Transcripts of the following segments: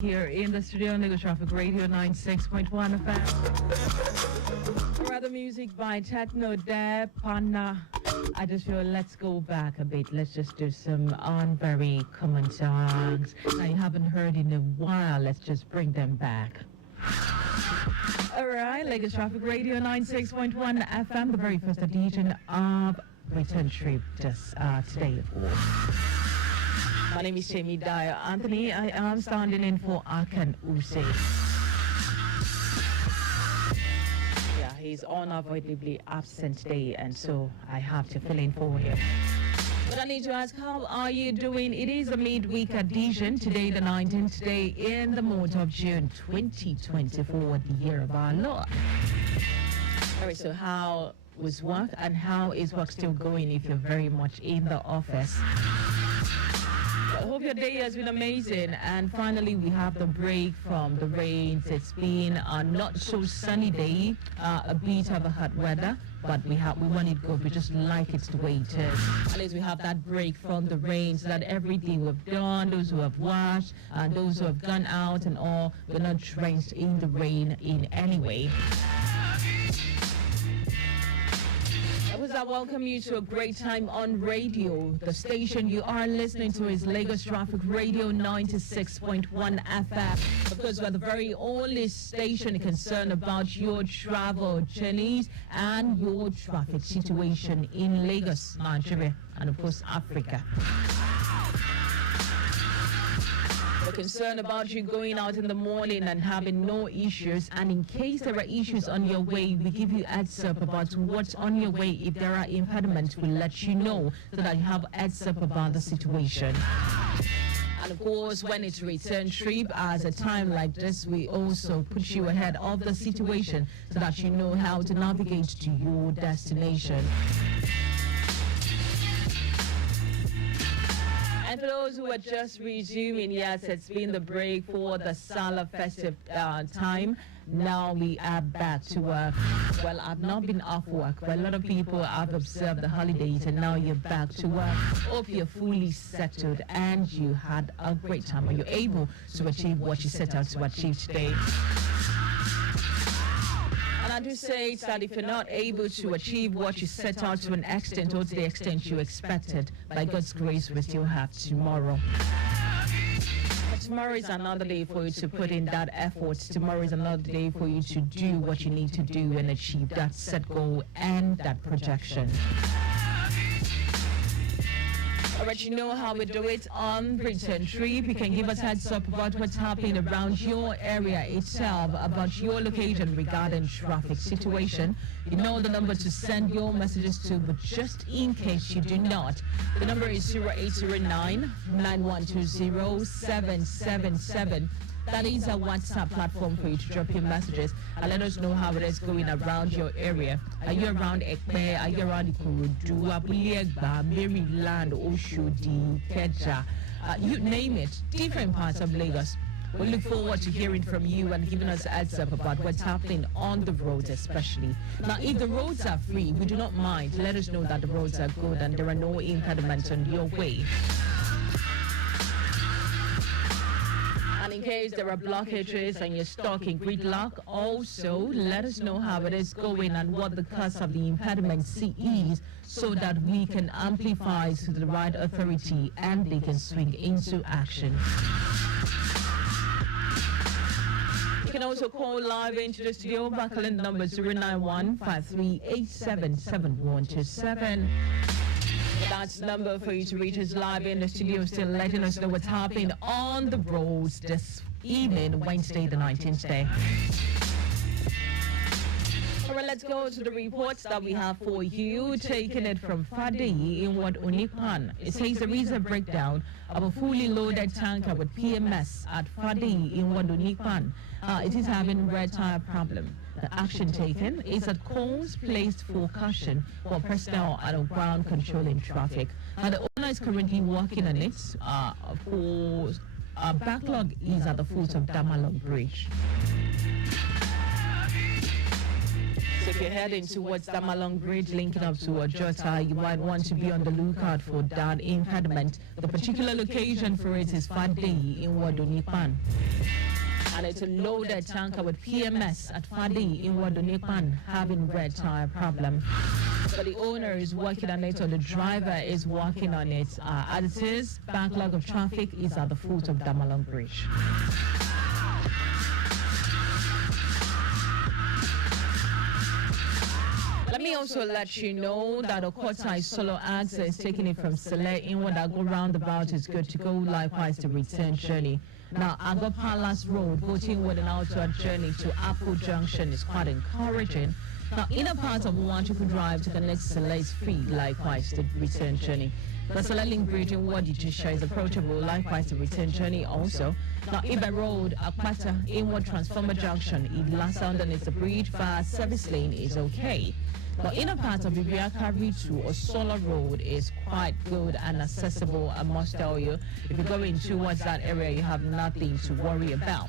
Here in the studio, Lagos Traffic Radio 96.1 FM. Rather music by Techno Deb Panna. I just feel let's go back a bit. Let's just do some very common songs that you haven't heard in a while. Let's just bring them back. Alright, Lagos Traffic Radio 96.1 FM, the very first edition of Return Trip just today, of course. My name is Dayo Anthony. I am standing in for Akan Use. Yeah, he's unavoidably absent today, and so I have to fill in for him. But I need to ask, how are you doing? It is a midweek edition. Today, the 19th day in the month of June 2024, the year of our Lord. Alright, so how was work, and how is work still going if you're very much in the office? I hope your day has been amazing. And finally, we have the break from the rains. It's been a not so sunny day, a bit of a hot weather, but we want it good. We just like it the way it is. At least we have that break from the rain, so that everything we've done, those who have washed, and those who have gone out and all, we're not drenched in the rain in any way. I welcome you to a great time on radio. The station you are listening to is Lagos Traffic Radio 96.1 FM, because we're the very only station concerned about your travel journeys and your traffic situation in Lagos, Nigeria, and of course Africa. We're concerned about you going out in the morning and having no issues, and in case there are issues on your way, we give you heads up about what's on your way. If there are impediments, we'll let you know so that you have heads up about the situation. And of course, when it's a return trip, as a time like this, we also put you ahead of the situation so that you know how to navigate to your destination. And for those who are just resuming, yes, it's been the break for the Salah festive time. Now we are back to work. Well, I've not been off work, but a lot of people have observed the holidays, and now you're back to work. Hope you're fully settled and you had a great time. Are you able to achieve what you set out to achieve today? And I do say that if you're not able to achieve what you set out to an extent or to the extent you expected, by God's grace, we still have tomorrow. But tomorrow is another day for you to put in that effort. Tomorrow is another day for you to do what you need to do and achieve that set goal and that projection. Alright, you know how we do it on Return Trip. You can give us heads up about what's happening around your area itself, about your location regarding traffic situation. You know the number to send your messages to, but just in case you do not, the number is 0809-9120-777. That is a WhatsApp platform for you to drop your messages and let us know how it is going around your area. Are you around Ekpe? Are you around Ikorodu, Abulegba, Maryland, Oshodi, Keja? You name it, different parts of Lagos. We look forward to hearing from you and giving us heads up about what's happening on the roads especially. Now, if the roads are free, we do not mind. Let us know that the roads are good and there are no impediments on your way. And in case there are blockages and you're stuck in gridlock, also let us know how it is going and what the cause of the impediment is, so that we can amplify to the right authority and they can swing into action. You can also call live into the studio. Backline number 091-5387-7127. That's the number for you to reach us live in the studio, still letting us know what's happening on the roads this evening, Wednesday the 19th day. All right, let's go to the reports that we have for you, taking it from Fadi in Ward Onipan. It says there is a breakdown of a fully loaded tanker with PMS at Fadi in Ward Onipan. It is having red tire problem. The action taken is at cones placed for caution for personnel on ground controlling traffic. And the owner is currently working on it. For backlog is at the foot of Damalong Bridge. So If you're heading towards Damalong Bridge linking up to Ojota, you might want to be on the lookout for that impediment. The particular location for it is Fadi in Wadonipan. And it's a loaded tanker with PMS at Fadi in Wadonipan having red tire problem. But the owner is working on it, or the driver is working on it. As it is, backlog of traffic is at the foot of Damalong Bridge. Let me also let you know that Okota solo access taking it from Sele inward that go roundabout is good to go. Likewise, the return journey. Now, Ago Palace Road, voting with an outward journey to Apple Junction is quite encouraging. Now, inner part of Wanchuku Drive to connect Sele is free. Likewise, the return journey. The Sele Link Bridge in Wadijisha is approachable. Likewise, the return journey also. Now, Ibe Road, Akpata, inward Transformer Junction, Idlasa underneath the bridge via service lane is okay. The inner part of Ibiakari to Osola Road is quite good and accessible, I must tell you. If you're going towards that area, you have nothing to worry about.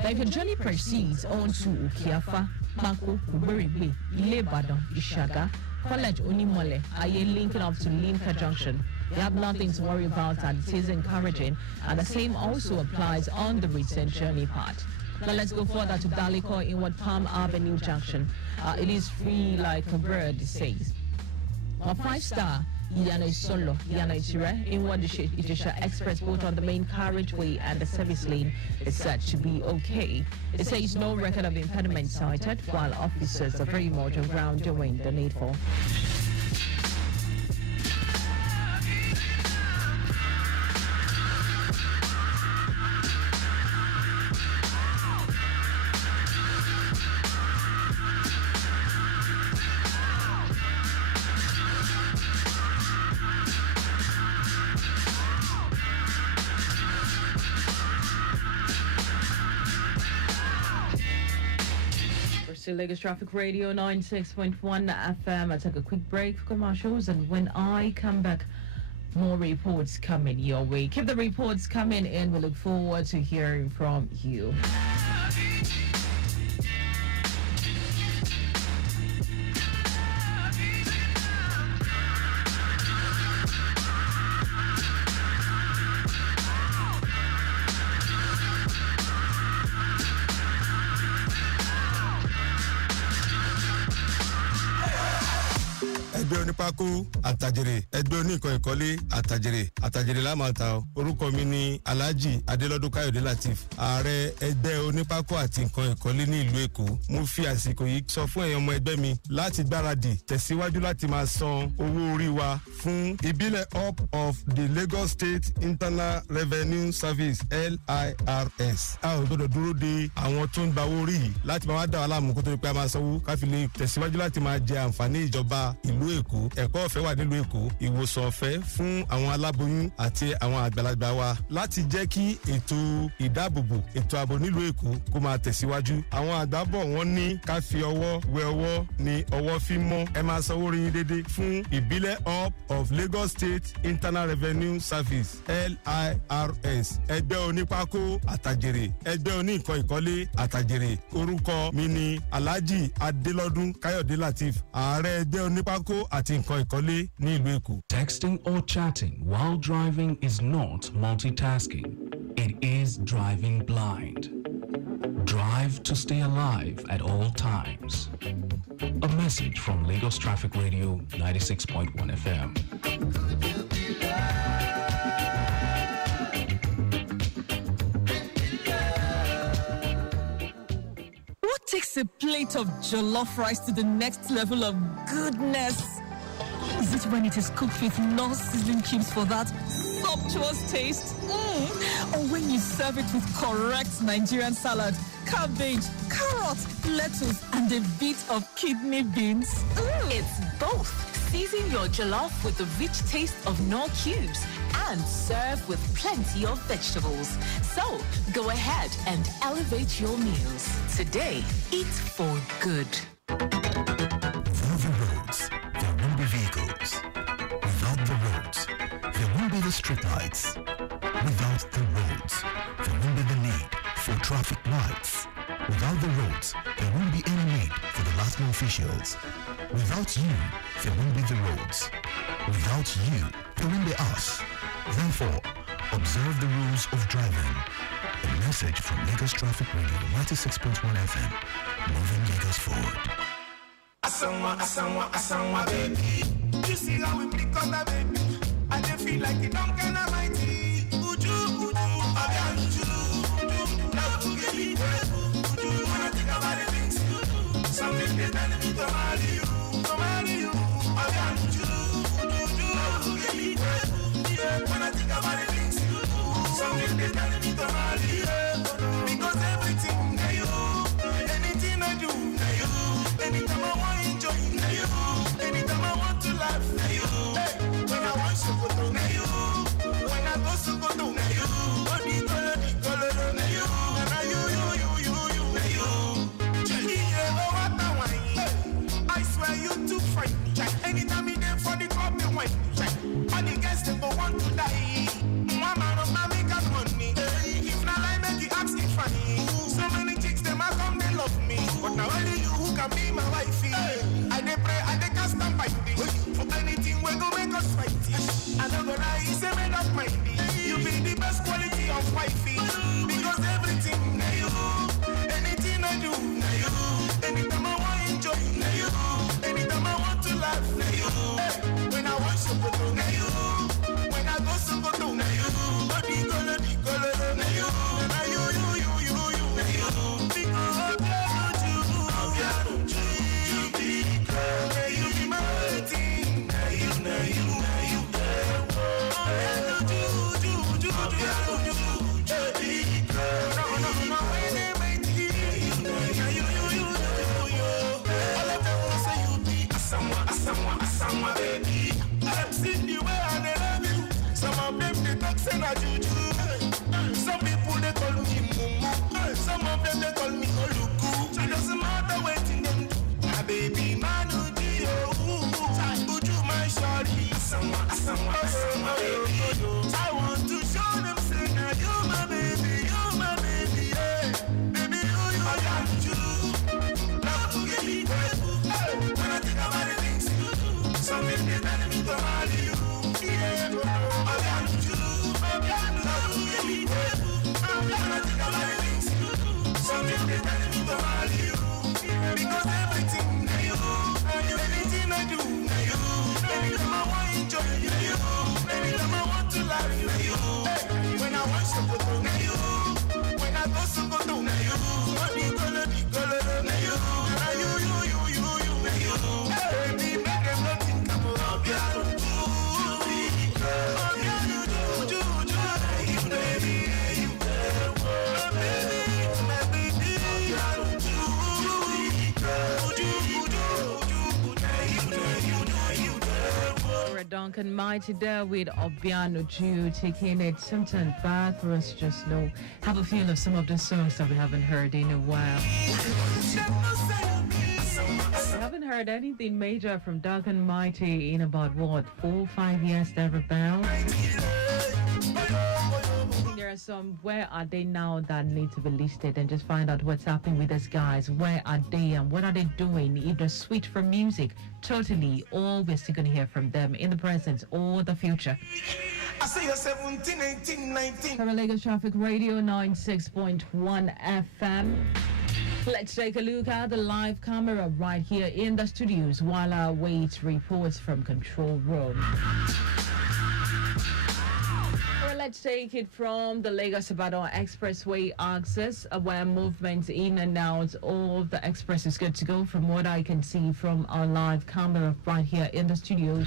Now, if your journey proceeds on to Ukiafa, Mako, Uberibe, Ilebadan, Ishaga, College Onimole, Aye linking up to Linka Junction, you have nothing to worry about, and it is encouraging. And the same also applies on the return journey part. Now let's go further to Daliko inward Palm Avenue Junction. It is free like a bird, it says. 5-star, Yana Solo, Yana Itire, inward Idisha Express, both on the main carriageway and the service lane, is said to be okay. It says no record of impediment cited, while officers are very much on ground doing the needful. Lagos Traffic Radio 96.1 FM. I take a quick break for commercials, and when I come back, more reports coming your way. Keep the reports coming in. We look forward to hearing from you. ẹgbẹ́ onípákó àtàjèrè ẹgbẹ́ oníkan ìkọ́lé àtàjèrè lámàta orúkọ mi ni Alhaji Adélọ́dún Káyọ̀dé Latif ààrẹ ẹgbẹ́ onípákó àti nǹkan ìkọ́lé ní ìlú Èkó. Mo fi àsìkò yìí sọ fún ẹ̀yin ọmọ ẹgbẹ́ mi láti gbáradì tẹ̀síwájú láti máa san owó orí wa fún ìbílẹ̀ up of the Lagos State Internal Revenue Service LIRS. A ò gbọdọ̀ dúró de àwọn tó ń gba owó orí yìí láti máa wá dá wa láàmú kó tó di pé a máa sanwó káfí lè tẹ̀síwájú láti máa jẹ àǹfààní ìjọba ìlú Èkó. Ẹ̀kọ́ ọ̀fẹ́ wà nílùú Èkó, ìwòsàn ọ̀fẹ́ fún àwọn aláboyún àti àwọn àgbàlagbà wa láti jẹ́ kí ètò ìdáàbòbò ètò ààbò nílùú Èkó kó máa tẹ̀síwájú. Àwọn àgbà bọ̀ wọ́n ní ká fi ọwọ́ wẹ ọwọ́ ni ọwọ́ fi mọ́. Ẹ máa sanwó orí yín déédéé fún ìbílẹ̀ up of Lagos State Internal Revenue Service LIRS. Ẹgbẹ́ onípákó àtàjèrè, ẹgbẹ́ oníkan ìkọ́lé àtàjèrè. Orúkọ mi ni Alhaji Adélọ́dún Káyọ̀dé Latif, ààrẹ ẹgbẹ́ onípákó àti nǹkan ìkọ́lé ní ìlú Èkó. Texting or chatting while driving is not multitasking. It is driving blind. Drive to stay alive at all times. A message from Lagos Traffic Radio 96.1 FM. What takes a plate of jollof rice to the next level of goodness? Is it when it is cooked with non-sizzling cubes for that sumptuous taste? Or when you serve it with correct Nigerian salad, cabbage, carrot, lettuce, and a bit of kidney beans? It's both. Season your jollof with the rich taste of Knorr cubes and serve with plenty of vegetables. So, go ahead and elevate your meals. Today, eat for good. Through the roads, there will be vehicles. Without the roads, there will be the streetlights. Without the roads, there will be the need for traffic lights. Without the roads, there won't be any need for the Latmo officials. Without you, there won't be the roads. Without you, there won't be us. Therefore, observe the rules of driving. A message from Lagos Traffic Radio 96.1 FM, moving Lagos forward. Asanwa, baby. You see how we pick on that baby. I just feel like it don't get mighty. Uju, I uju. Love to get me uju. When I think about the things you do, something they telling me to marry you. I uju. Love to get me when I think about the things you do, something they telling me to marry you. Because everything na you, anything I do na you. Anytime I want enjoy na you, anytime I want to laugh na you. Hey, when I want Sokoto na you, when I go Sokoto na you. The color na you, na you na you. Yeah, oh what a wine. I swear you too fine. Anytime you there for the cup you wine. All the guests they go want to die. Mama no mommy got money. If not I make you ask it funny. So many chicks them a come they love me, but now only you who can be my wifey. I dey pray, I dey cast and fight for anything we go make us fight. I don't go lie, it's a made up mind. You be the best quality of wifey, because everything na you, anything I do na you, anytime I want enjoy na you, anytime I want to laugh na you. When I want Sokoto na you, when I go Sokoto na you, the color na you, na you na you. Asanwa, baby. I've seen the way I love you. Some of them they talk say na juju. Some people they call me mumu. Some of them they call me oluku. It doesn't matter what in them do. My baby Manuji, Uju my shawty. Asanwa, baby. I want to show them say na you my baby, yeah. Baby you are you. Love to get me when I think about the things you do. Something they telling me to marry you. Yeah, I love to get me when I think about the things you do. Something they telling me to marry you. Because everything na you, anything I do na you, anytime I want enjoy na you, anytime I want to laugh na you. When I want Sokoto na you, when I go Sokoto na you, the color na you, na you na you. Baby, make them not think I'm Obiano. Duncan Mighty there with Obiano Jew taking it something back for us just know. Have a feel of some of the songs that we haven't heard in a while. We haven't heard anything major from Duncan Mighty in about what, 4 or 5 years thereabouts. There are some, where are they now, that need to be listed and just find out what's happening with these guys. Where are they and what are they doing? Either switch from music totally, or we're still going to hear from them in the present or the future. I say you're 17, 18, 19. From Lagos Traffic Radio 96.1 FM. Let's take a look at the live camera right here in the studios while I wait reports from control room. Let's take it from the Lagos-Ibadan Expressway access, where movement in and out of the express is good to go from what I can see from our live camera right here in the studios.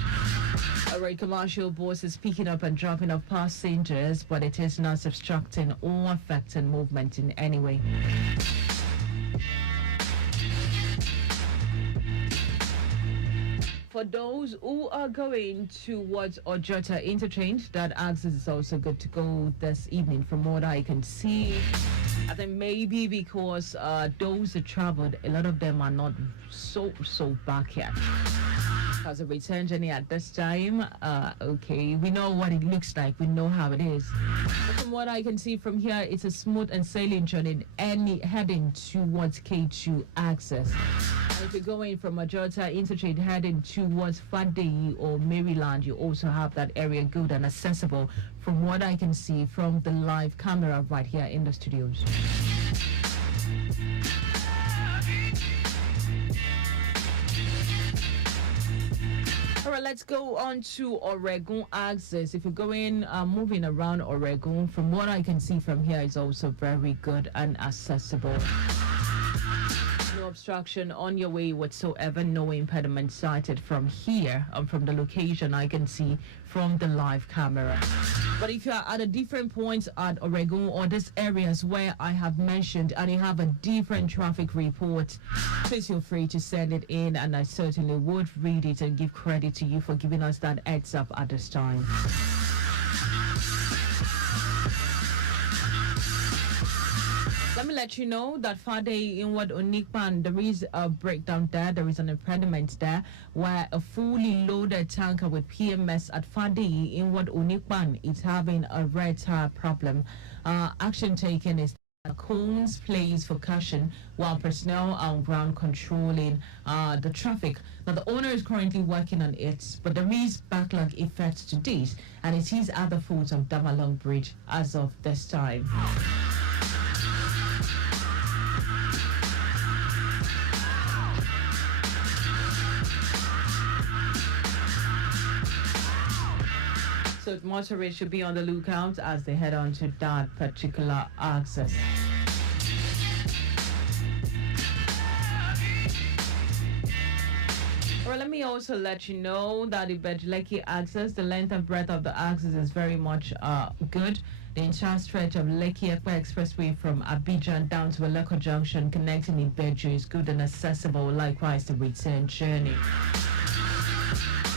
A commercial bus is picking up and dropping off passengers, but it is not obstructing or affecting movement in any way. For those who are going towards Ojota Interchange, that access is also good to go this evening from what I can see. I think maybe because those that traveled, a lot of them are not so back yet. Because a return journey at this time, okay, we know what it looks like, we know how it is. But from what I can see from here, it's a smooth and sailing journey, heading towards K2 access. If you're going from Majota Interchange heading towards Fadei or Maryland, you also have that area good and accessible from what I can see from the live camera right here in the studios. All right, let's go on to Oregon access. If you're going, moving around Oregon, from what I can see from here, it's also very good and accessible. No obstruction on your way whatsoever, no impediment sighted from here, from the location I can see from the live camera. But if you are at a different point at Oregon or these areas where I have mentioned and you have a different traffic report, please feel free to send it in, and I certainly would read it and give credit to you for giving us that heads up at this time. Let me let you know that Fadei inward Onikpan, there is a breakdown there. There is an impediment there where a fully loaded tanker with PMS at Fadei inward Onikpan is having a red tire problem. Action taken is cones placed for caution while personnel are on ground controlling the traffic. Now, the owner is currently working on it, but there is backlog effect to this, and it is at the foot of Damalong Bridge as of this time. So motorists should be on the lookout as they head on to that particular access. Well, let me also let you know that the Bejleki access, the length and breadth of the access is very much good. The entire stretch of Lekki Ekpa Expressway from Abidjan down to Eleko Junction connecting Ibeju is good and accessible, likewise the return journey.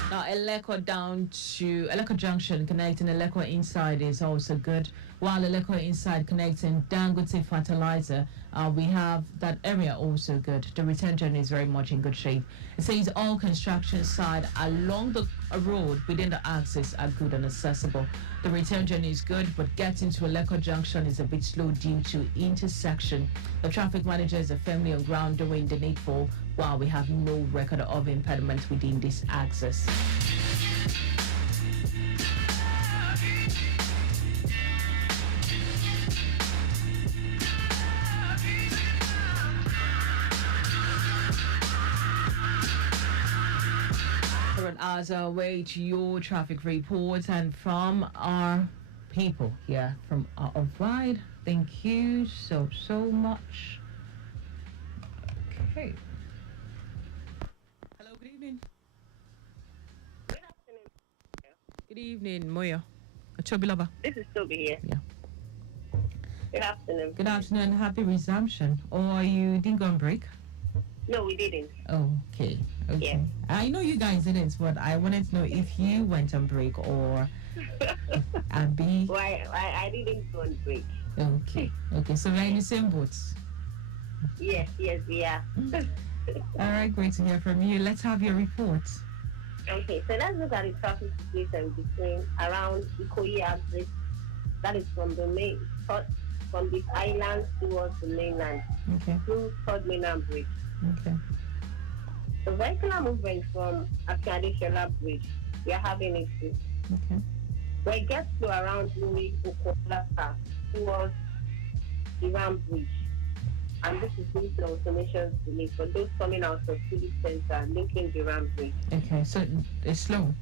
Now, Eleko down to Eleko Junction connecting Eleko inside is also good, while Eleko inside connecting Dangote Fertilizer, we have that area also good. The return journey is very much in good shape. It says all construction side along the road within the axis are good and accessible. The return journey is good, but getting to Eleko Junction is a bit slow due to intersection. The traffic managers are firmly on ground doing the needful, while we have no record of impediments within this axis. As I await your traffic reports and from our people here from our ride, thank you so much. Okay. Hello, good evening. Good afternoon. Good evening, Moya. Chobilaba. This is Toby here. Yeah. Good afternoon. Good afternoon. Happy resumption. Or you didn't go on break? No, we didn't. Okay. Yeah. I know you guys didn't, but I wanted to know if you went on break or Abby. Why? I didn't go on break. Okay. So we're in the same boats. Yes, we are. All right, great to hear from you. Let's have your report. Okay, so let's look at the traffic situation between around Ikoyi Exit, that is from the from the island towards the mainland, through Third Mainland Bridge. Okay. The vehicular movement from Akadeshola Bridge, we are having issues. Okay. When it gets to around Louis Okolaka towards Iran Bridge, and this is due to automations delay for those coming out of City Center linking the Iran Bridge. Okay, so it's slow.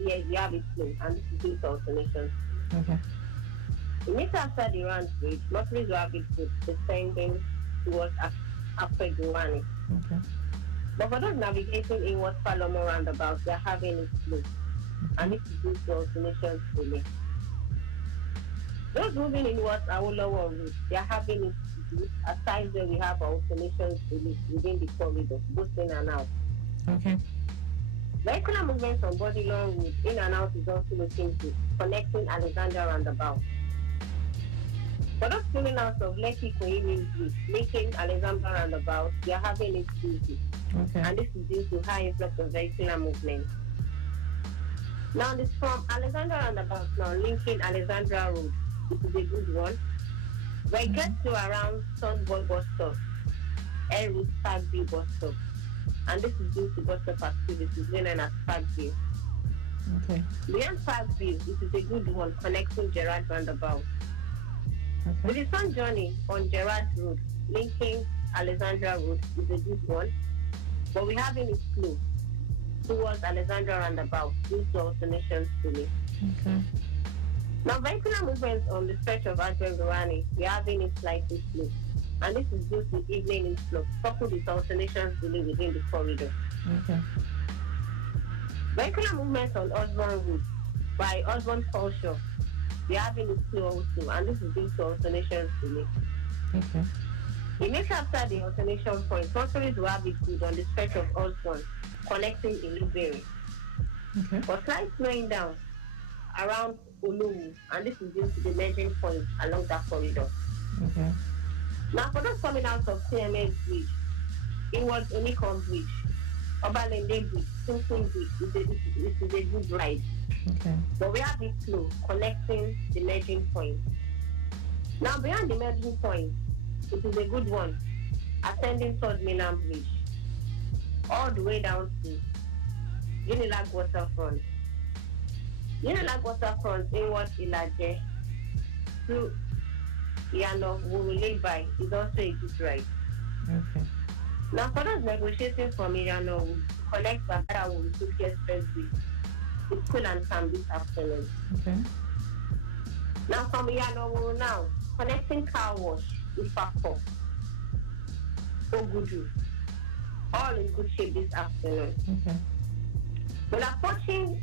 Yes, you have it slow, and this is due to automations. Okay. Immediately after the Iran Bridge, motorists will have it descending towards Afeduani. Okay. But for those navigating inwards Palomo roundabout, they are having it slow, and this is due to automations delay. Those moving inwards Awolowo route, they are having it slow, at times where we have automations delay within the corridor, both in and out. Okay. Vehicular movement from Bodilon route in and out is also looking good, connecting Alexandra roundabout. For those coming out of Lekki Koyimi route, linking Alexandra roundabout, they are having it busy. Okay. And this is due to high influx of vehicular movement. Now this from Alexandra roundabout now linking Alexandra road, which is a good one. When it gets to around Sunboy bus stop, Air Route Park B bus stop, and this is due to bus stop activities known as Parkview. Okay. Beyond Parkview, it is a good one connecting Gerard roundabout. The Okay. return journey on Gerard Road, linking Alexandra Road, is a good one, but we have it slow towards Alexandra roundabout due to alternation delay. Okay. Now, vehicular movements on the stretch of Adwell-Gurani, we are having it slightly slow, and this is due to evening influx coupled with alternation delay within the corridor. Okay. Vehicular movements on Osborne Road by Osborne Culture, we are having it slow also, and this is due to alternation delay. Okay. Immediately after the alternation point, motorists will have it good on the stretch of Osborne, connecting Iluberi. Okay. But slight slowing down around Olowu, and this is due to the merging point along that corridor. Okay. Now, for those coming out of CMS Bridge, it was Unicom Bridge, Obalende Bridge, Simpson Bridge, it is a good ride. Okay. But we have it slow, connecting the merging point. Now, beyond the merging point, it is a good one, ascending Third Mainland Bridge, all the way down to Unilag Waterfront. Unilag Waterfront inward Ilaje through Yano Wurule by is also a good ride. Okay. Now, for those negotiating from Yano to connect Bakara with Turkey Expressway, it's cool and calm this afternoon. Okay. Now, from Yano now, connecting Car Wash with Fakko, Ogudu, all in good shape this afternoon. Okay. When approaching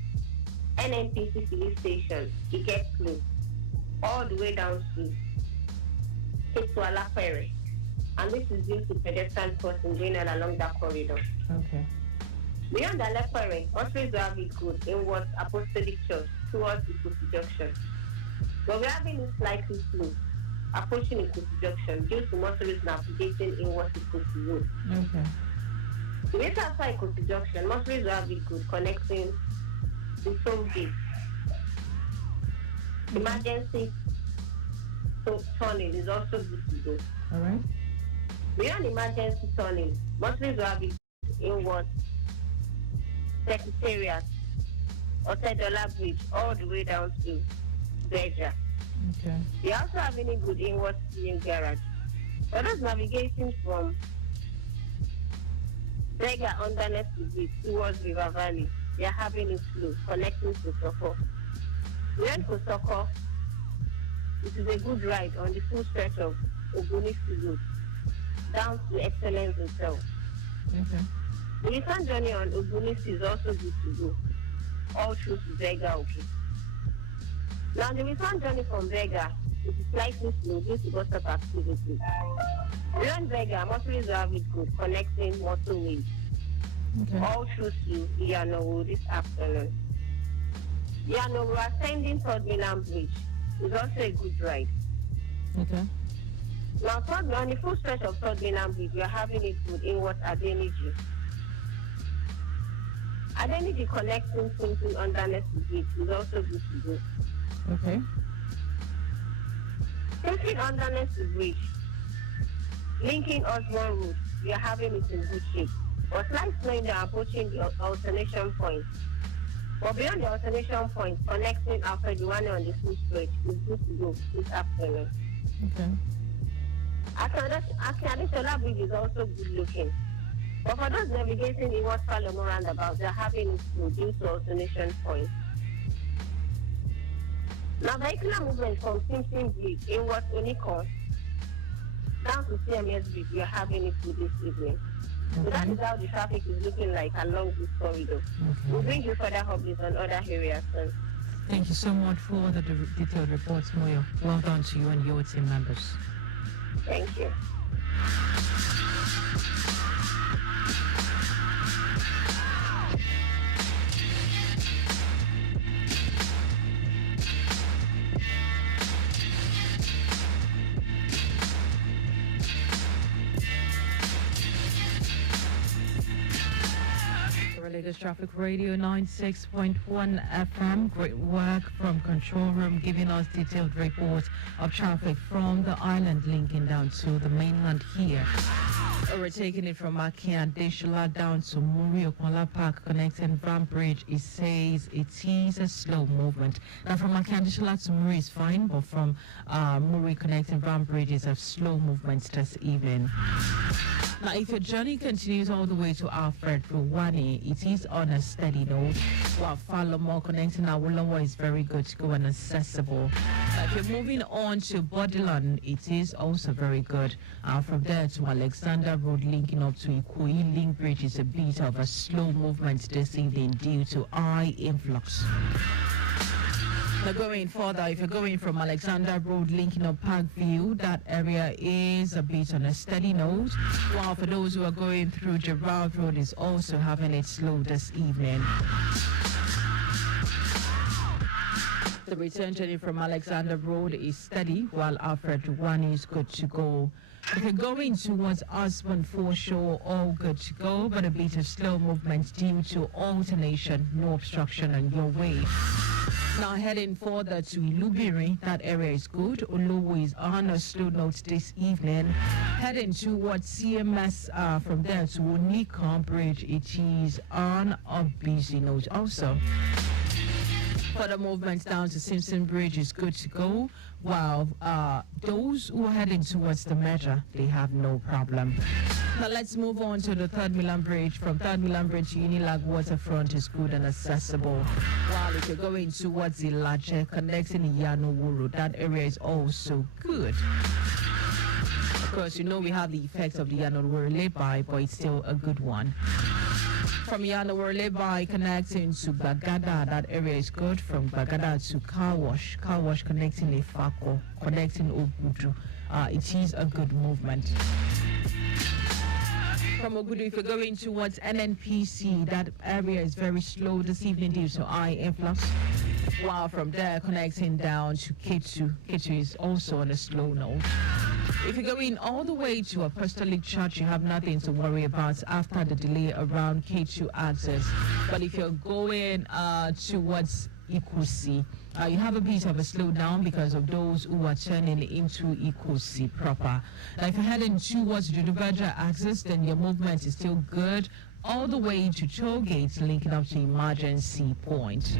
NNPC filling station, it gets slow all the way down to Alapere, and this is due to pedestrian crossing going on along that corridor. Okay. Beyond Alapere, motorists will have it good inwards Apostolic Church towards Ikusi Junction. But we're having it slightly slow approaching Ikusi Junction due to motorists navigating inwards Ikusi Road. Okay. Later after Ikusi Junction, motorists will have it good connecting the toll gate. Emergency turning is also good to go. All right. Beyond emergency turning, motorists will have it inward Secretariat or Tedola Bridge all the way down to Beja. Okay. We also have any good inward steering garage. For those navigating from Bega underneath the bridge towards River Valley, we are having it slow, connecting to Soko. Beyond Kosoko, it is a good ride on the full stretch of Ogunisi Road down to Excellence Hotel. Okay. The return journey on Ogunisi is also good to go, all through to Bega, okay. Now the return journey from Bega is slightly slow due to bus stop activity. Beyond Bega, motorists will have it good, connecting motorways, Okay. all through to Yanowo this afternoon. Yanowo ascending Third Mainland Bridge is also a good ride. Okay. Now, on the full stretch of Third Mainland Bridge, we are having it good inwards Adeniji. Adeniji connecting Simpson underneath the bridge is also good to go. Okay. Simpson underneath the bridge, linking Osborne Road, we are having it in good shape. But slight slowing down approaching the alternation point. But beyond the alternation point, connecting after the one on the full stretch is good to go this afternoon. Okay. Adesola Bridge is also good looking. But for those navigating in West Palomo roundabout, they are having it slow due to alternation point. Now, vehicular movement from Simpson Bridge in West Unicon down to CMS Bridge, we are having it good this evening. So that is how the traffic is looking like along this corridor. Okay. We'll bring you further updates on other areas soon. Thank you so much for the detailed reports, Moyo. Well done to you and your team members. Thank you. Lagos Traffic Radio 96.1 FM. Great work from Control Room, giving us detailed report of traffic from the island linking down to the mainland here. We're taking it from Akia Deshala down to Muri Okola Park, connecting Van Bridge. It says it is a slow movement. Now, from Akia Deshala to Muri is fine, but from Muri connecting Van Bridge is a slow movement this evening. Now, if your journey continues all the way to Alfred Rwani, it is on a steady note, while Falomo connecting Awolowo is very good to go and accessible. If you're moving on to Bodilon, it is also very good. From there to Alexander Road, linking up to Ikoyi Link Bridge is a bit of a slow movement this evening due to high influx. Now going further, if you're going from Alexander Road linking up Parkview, that area is a bit on a steady note, while for those who are going through Gerard Road is also having it slow this evening. The return journey from Alexander Road is steady, while Alfred Rwani is good to go. If you're going towards Osborne Foreshore, all good to go, but a bit of slow movement due to alternation, no obstruction on your way. Now heading further to Ilubiri, that area is good. Olowo is on a slow note this evening. Heading towards CMS, from there to Onika Bridge, it is on a busy note also. Further movements down to Simpson Bridge is good to go, while those who are heading towards the Metro, they have no problem. Now let's move on to the 3rd Milan Bridge. From 3rd Milan Bridge to Unilag Waterfront is good and accessible. While if you're going towards Ilache, connecting Iyano Wuru, that area is also good. Of course, you know we have the effects of the Iyano Wuru lay-by, but it's still a good one. From Yanawale by connecting to Bagada, that area is good. From Bagada to Car Wash connecting Efako, connecting Ogudu, it is a good movement. From Ogudu, if you're going towards NNPC, that area is very slow this evening due to high influx. While from there connecting down to Ketu is also on a slow note. If you're going all the way to Apostolic Church, you have nothing to worry about after the delay around K2 access. But if you're going towards Ikusi, you have a bit of a slowdown because of those who are turning into Ikusi proper. Now, if you're heading towards Judubaja access, then your movement is still good all the way to toll gates linking up to emergency point.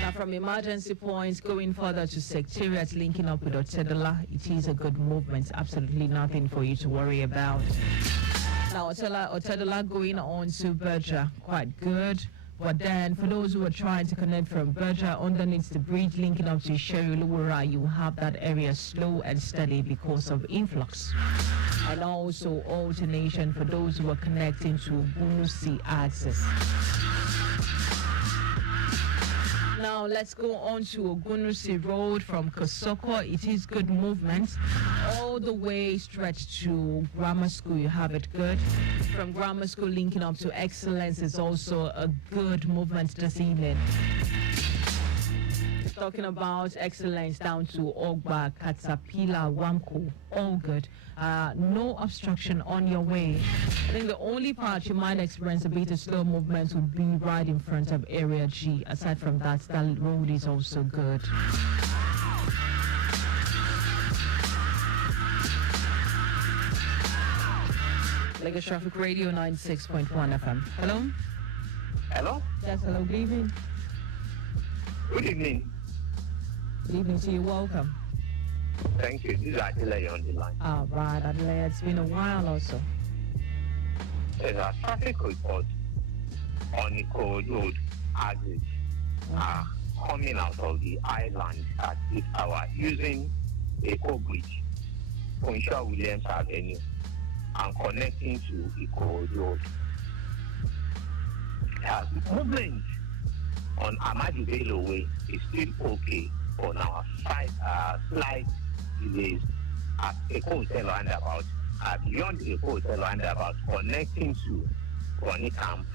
Now from emergency points going further to Secretariat linking up with Otedala, it is a good movement, absolutely nothing for you to worry about. Now Otedala going on to Berger, quite good. But then for those who are trying to connect from Berger underneath the bridge linking up to Sherry-Luwura, you have that area slow and steady because of influx. And also alternation for those who are connecting to Bunusi access. Now let's go on to Ogunusi Road from Kosoko. It is good movement. All the way stretched to Grammar School, you have it good. From Grammar School linking up to Excellence is also a good movement this evening. Talking about Excellence down to Ogba, Katapila, Wamko, all good. No obstruction on your way. I think the only part you might experience a bit of slow movement would be right in front of Area G. Aside from that, that road is also good. Lagos Traffic Radio 96.1 FM. Hello? Hello? Yes, hello, good evening. Good evening. Good evening to you, welcome. Thank you. This is Adelaide on the line. All right, Adelaide, it's been a while also. There's a traffic report on the Code Road exit coming out of the island at this hour using Eco Bridge, Ponshaw Williams Avenue, and connecting to Eco Road. Movement on Amadu Bello Way is still okay for now. Slight delays at Eco Hotel roundabout, beyond Eco Hotel roundabout, connecting to Ronnie Camp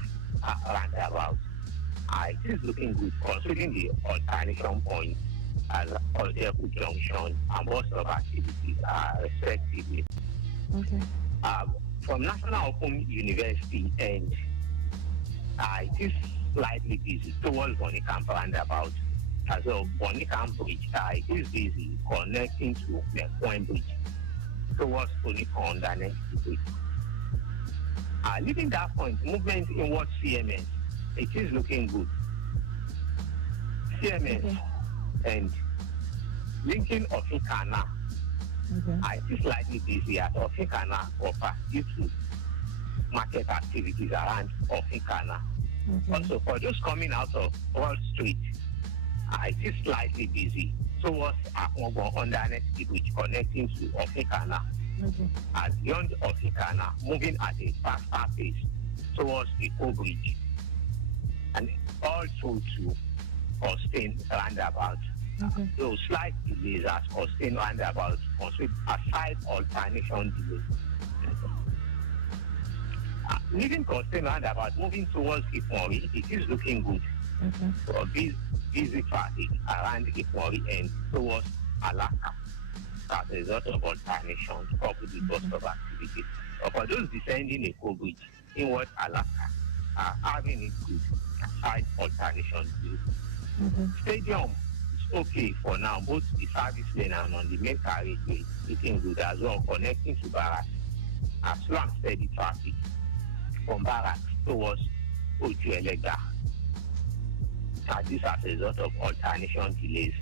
roundabout. It is looking good considering the alternation points as Odeku Junction and most of activities respectively. Okay. From National Open University end, it is slightly busy towards Ronnie Camp roundabout. As of Ronnie Camp Bridge, it is busy connecting to Mekwen Bridge. towards Onikon underneath the bridge. Leaving that point, movement inward CMS, it is looking good. CMS and linking Ofikana. It is slightly busy at Ofikana proper due to market activities around Ofikana. Also, for those coming out of Wall Street, it is slightly busy towards Akmobo underneath the bridge connecting to Ofikana. Beyond Ofikana, moving at a faster pace towards the bridge, and also to Austin roundabout. Those slight delays at Austin roundabout, aside alternation delays. Leaving Austin roundabout, moving towards Ipori, it is looking good. For busy traffic around Ipori and towards Alaka. As a result of alternation coupled with bus stop activities. For those descending a bridge inward Alaka are having it good aside alternation. Stadium is okay for now, both the service lane and on the main carriageway, looking good as well, connecting to Barracks. Slow and steady traffic from Barracks towards Ojuelegba. This as a result of alternation delays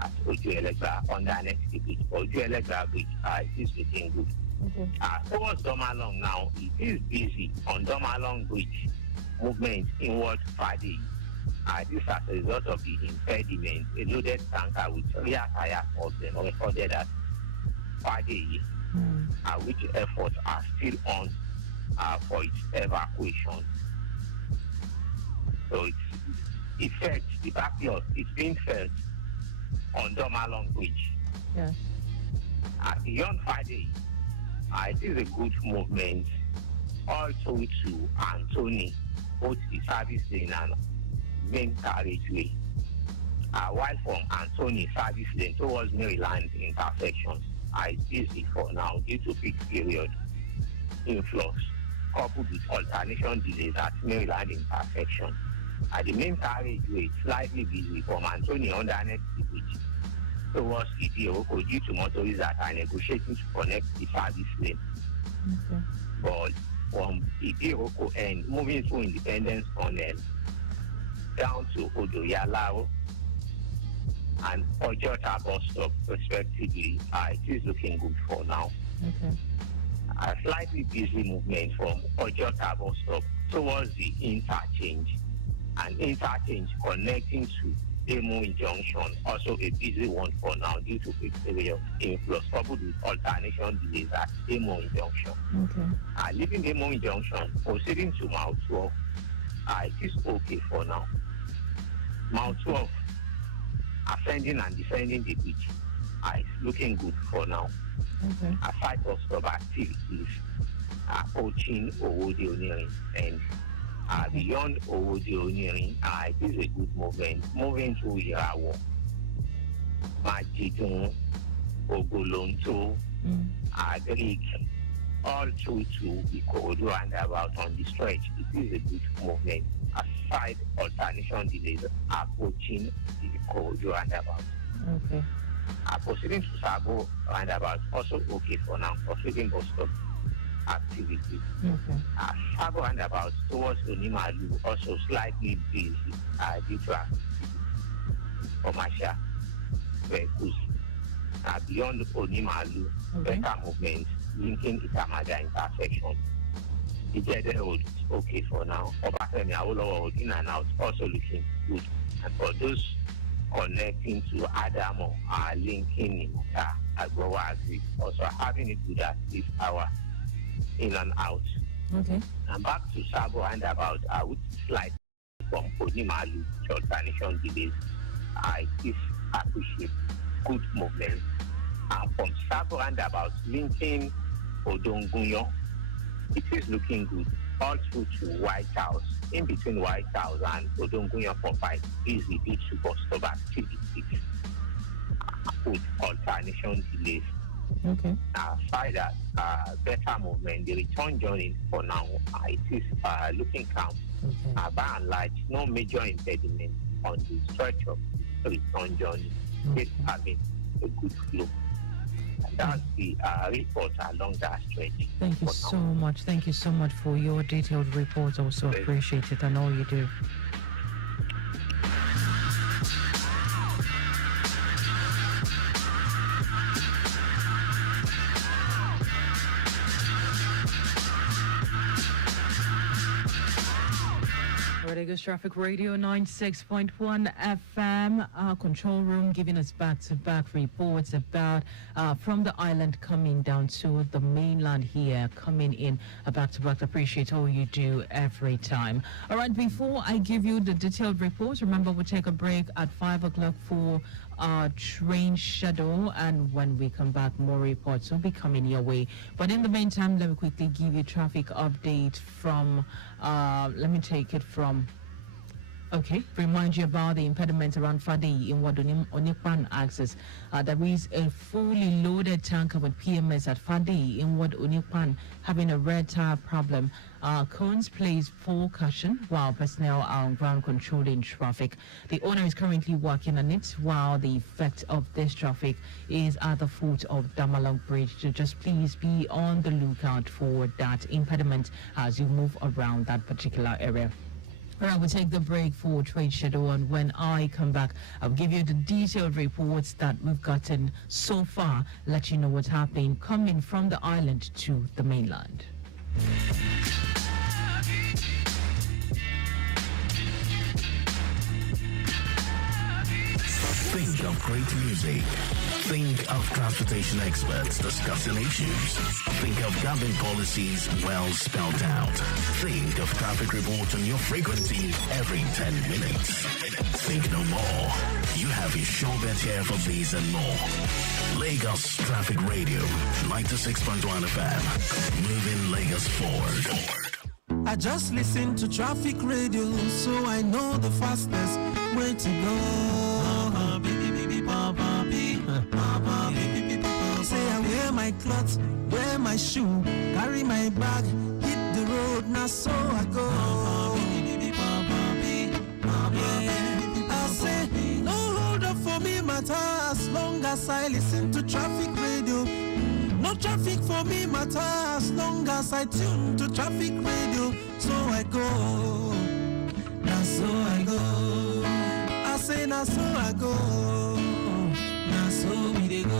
at Ojuelegba underneath the bridge. Ojuelegba bridge, it is looking good. Towards Domalong now, it is busy on Domalong bridge. Movement inward Friday. This as a result of the impediment. A loaded tanker with rear tire problem recorded at Friday, which efforts are still on for its evacuation. So it's felt, the backlog is being felt on Domalong Bridge. Yes. Beyond Friday, it is a good movement also to Anthony, both the service lane and main carriageway. While from Anthony service lane towards Maryland intersection, it's busy for now due to peak period influx, coupled with alternation delays at Maryland intersection. The main carriageway is slightly busy from Anthony underneath the bridge towards Idioko due to motorists that are negotiating to connect the service lane. But from Idioko end, moving through Independence Tunnel down to Odoyalao and Ojota bus stop respectively, it is looking good for now. A slightly busy movement from Ojota bus stop towards the interchange, and interchange connecting to Demo Junction, also a busy one for now due to peak period influx coupled with alternation delays at Demo Junction. Leaving Demo Junction, proceeding to Mount 12, it is okay for now. Mount 12, ascending and descending the beach, is looking good for now. Aside of stop activities, approaching Owode Onirin and beyond Owode Onirin, it is a good movement. Moving to Irawo, Majidun, Ogolonto, Greek, all through to Ikorodu roundabout on the stretch. It is a good movement. Aside alternation delays approaching the Ikorodu roundabout. Proceeding to Sabo roundabout, also okay for now. Proceeding bus stop activities. Sabo roundabout towards Onimalu, also slightly busy due to commercial vehicles. Beyond Onimalu, better movement linking Itamaja intersection. The Jede Road is okay for now. Obafemi Awolowo Road in and out, also looking good. And for those connecting to Adamo, linking in Agbowazi, also having it good at this hour in and out. And back to Sabo and about which slide from Onimalu to alternation delays. I appreciate good movement. From Sabo and about linking Odongunyo, it is looking good. All through to White House, in between White House and Odongunyo provide easy beach bus stop activities with alternation delays. Aside that, better movement, the return journey for now, it is looking calm. By and large, no major impediment on the stretch of the return journey. It's having a good flow. That's the report along that stretch. Thank you so much. Thank you so much for your detailed report. Also appreciate it and all you do. Lagos Traffic Radio 96.1 FM, our control room giving us back-to-back reports about from the island coming down to the mainland here, coming in back-to-back. Appreciate all you do every time. All right, before I give you the detailed reports, remember we'll take a break at 5 o'clock for our train schedule, and when we come back, more reports will be coming your way. But in the meantime, let me quickly give you traffic update from, let me take it from, okay, remind you about the impediment around Fadi in Onipan access. There is a fully loaded tanker with PMS at Fadi in Onipan having a red tire problem. Cones plays full caution while personnel are on ground controlling traffic. The owner is currently working on it while the effect of this traffic is at the foot of Damalong Bridge. So just please be on the lookout for that impediment as you move around that particular area. All right, we'll take the break for trade schedule, and when I come back, I'll give you the detailed reports that we've gotten so far, let you know what's happening coming from the island to the mainland. Think of great music. Think of transportation experts discussing issues. Think of government policies well spelled out. Think of traffic reports on your frequency every 10 minutes. Think no more. You have your show bet here for these and more. Lagos Traffic Radio, 96.1 FM. Moving Lagos forward. I just listen to traffic radio, so I know the fastest way to go. Say I wear my clothes, wear my shoe, carry my bag, hit the road, now so I go. I say, no hold up for me, matter, as long as I listen to traffic radio. No traffic for me, matter, as long as I tune to traffic radio. So I go, now so I go. I say, now so I go, now so we dey go.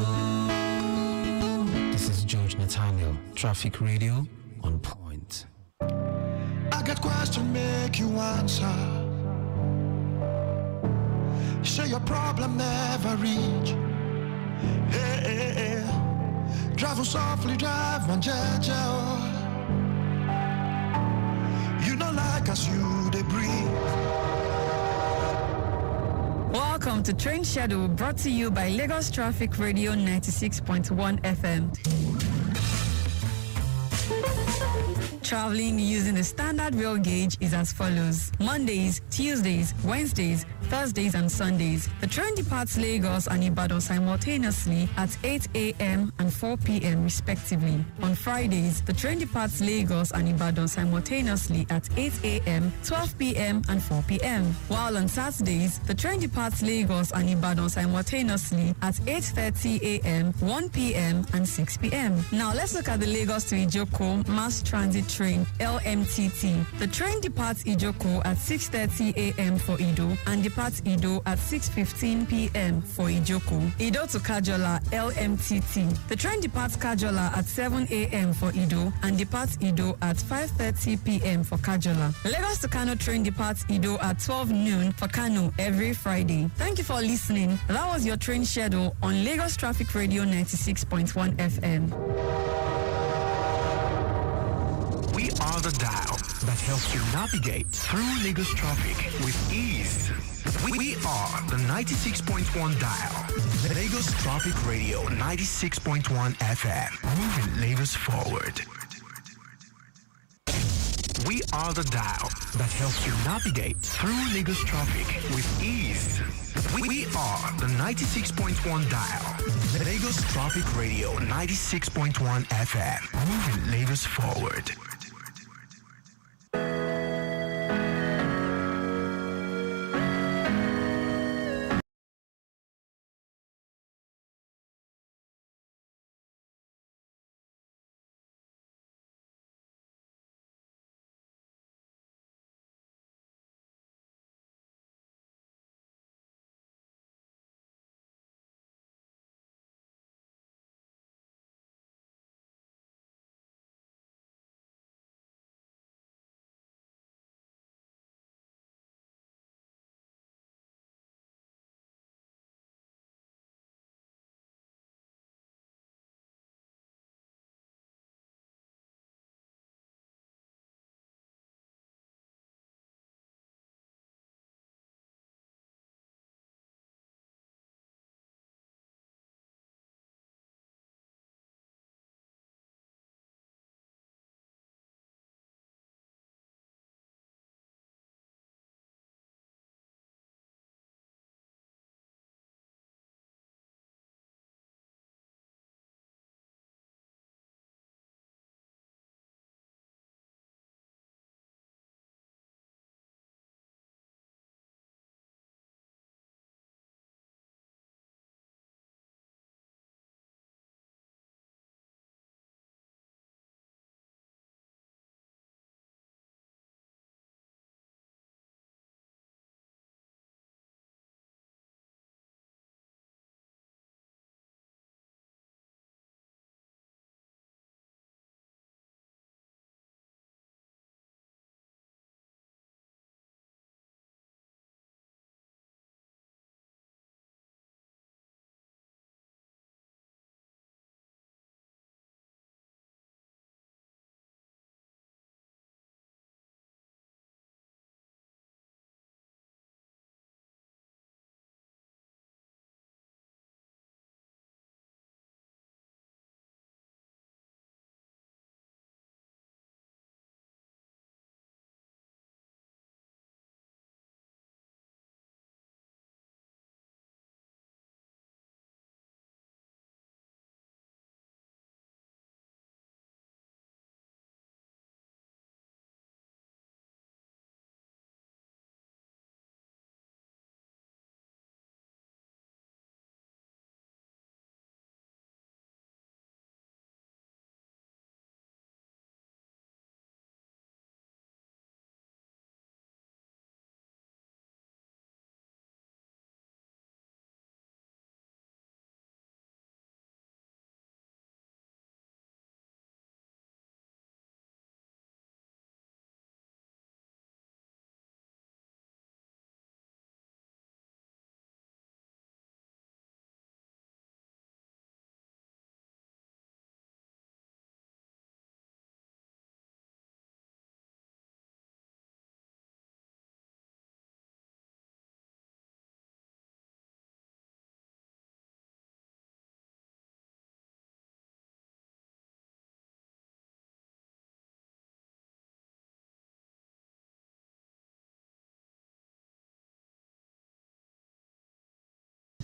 This is George Nathaniel, Traffic Radio on point. I got question, make you answer. Say your problem never reach. Hey, hey, hey. Drive softly, drive on jaja. You know like us, you they breathe. Welcome to Train Schedule, brought to you by Lagos Traffic Radio 96.1 FM. Traveling using the standard rail gauge is as follows. Mondays, Tuesdays, Wednesdays, Thursdays and Sundays. The train departs Lagos and Ibadan simultaneously at 8 a.m. and 4 p.m. respectively. On Fridays, the train departs Lagos and Ibadan simultaneously at 8 a.m., 12 p.m. and 4 p.m. While on Saturdays, the train departs Lagos and Ibadan simultaneously at 8:30 a.m., 1 p.m. and 6 p.m. Now let's look at the Lagos to Ijoko Mass Transit Train, LMTT. The train departs Ijoko at 6:30 a.m. for Ido and departs Ido at 6:15 p.m. for Ijoko. Ido to Kajola, LMTT. The train departs Kajola at 7 a.m. for Ido and departs Ido at 5:30 p.m. for Kajola. Lagos to Kano train departs Ido at 12 noon for Kano every Friday. Thank you for listening. That was your train schedule on Lagos Traffic Radio 96.1 FM. We are the dial that helps you navigate through Lagos traffic with ease. We are the 96.1 dial. Lagos Traffic Radio 96.1 FM. Moving Lagos forward. We are the dial that helps you navigate through Lagos traffic with ease. We are the 96.1 dial. Lagos Traffic Radio 96.1 FM. Moving Lagos forward.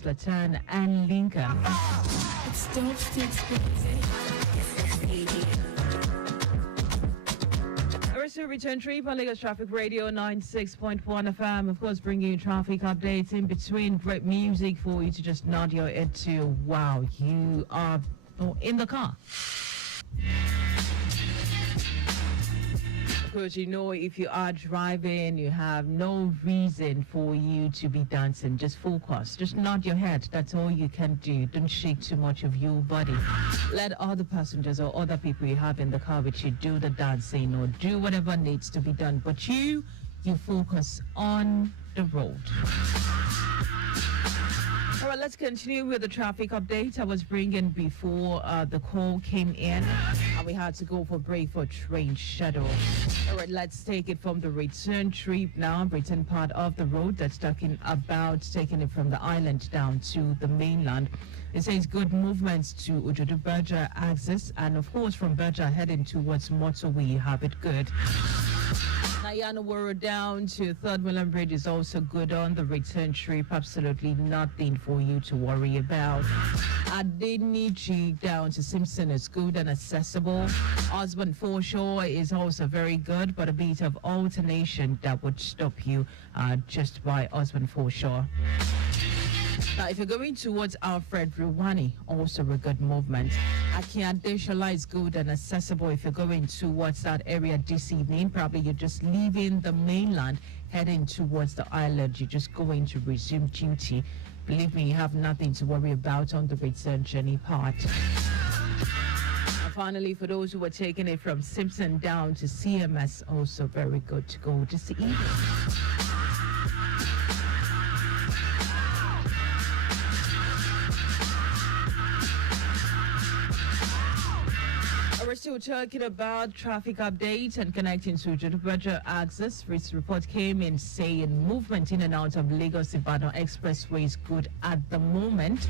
Flatan and Lincoln. Return trip on Lagos Traffic Radio 96.1 FM. Of course, bringing you traffic updates in between. Great music for you to just nod your head to. Wow, you are in the car. Because you know, if you are driving, you have no reason for you to be dancing. Just focus. Just nod your head. That's all you can do. Don't shake too much of your body. Let other passengers or other people you have in the car with you do the dancing or do whatever needs to be done. But you focus on the road. All right, let's continue with the traffic update I was bringing before the call came in, and we had to go for break for train schedule. All right, let's take it from the return trip now, return part of the road that's talking about taking it from the island down to the mainland. It says good movements to Ojodu Berger axis, and of course from Berger heading towards motorway, you have it good. Nayana Woro down to Third Milan Bridge is also good on the return trip. Absolutely nothing for you to worry about. Adenichi down to Simpson is good and accessible. Osborne Foreshore is also very good, but a bit of alternation that would stop you just by Osborne Foreshore. Now, if you're going towards Alfred Ruwani, also a good movement. Akiadeshala is good and accessible if you're going towards that area this evening. Probably you're just leaving the mainland, heading towards the island. You're just going to resume duty. Believe me, you have nothing to worry about on the return journey part. And finally, for those who were taking it from Simpson down to CMS, also very good to go this evening. We're still talking about traffic updates and connecting to Jodubaja axis. This report came in saying movement in and out of Lagos-Ibadan Expressway is good at the moment,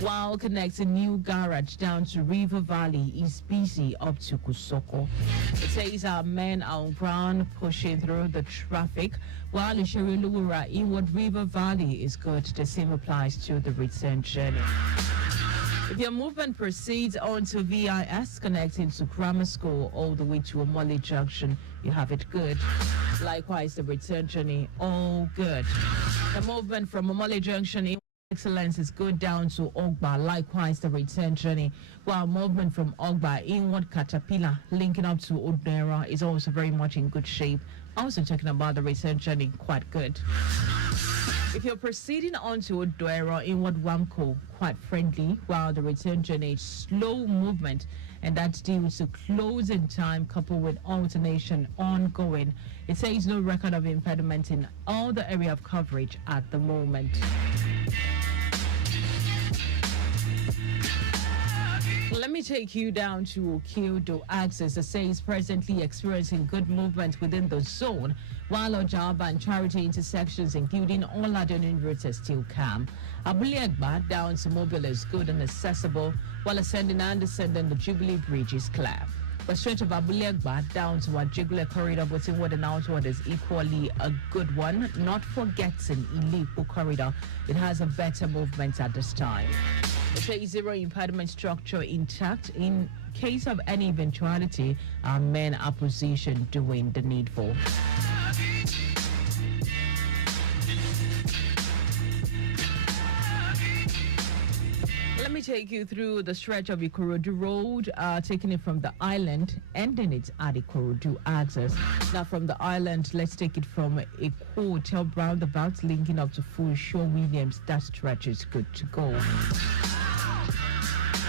while connecting New Garage down to River Valley is busy up to Kusoko. It says our men are on ground pushing through the traffic, while Isheri Luwura inward River Valley is good. The same applies to the return journey. If your movement proceeds onto VIS connecting to Grammar School all the way to Omole Junction, you have it good. Likewise, the return journey, all good. The movement from Omole Junction in Excellence is good down to Ogba. Likewise, the return journey, while movement from Ogba inward Caterpillar linking up to Odera is also very much in good shape. Also talking about the return journey, quite good. If you're proceeding on to Odera inward Wamco, quite friendly, while the return journey is slow movement, and that's due to closing time coupled with alternation ongoing. It says no record of impediment in all the area of coverage at the moment. Let me take you down to Okiodo axis. It says presently experiencing good movement within the zone, while Ojaba and Charity intersections, including all Adonin routes, are still calm. Abuliagba down to Mobile is good and accessible, while ascending and descending the Jubilee Bridge is clear. The stretch of Abuliagba down to Wajigule corridor both inward and outward is equally a good one. Not forgetting Ilipo corridor, it has a better movement at this time. It says zero impediment structure intact. In case of any eventuality, our men are positioned doing the needful. Let me take you through the stretch of Ikorodu Road, taking it from the island, ending it at Ikorodu axis. Now from the island, let's take it from a hotel roundabout linking up to Full Shore Williams. That stretch is good to go.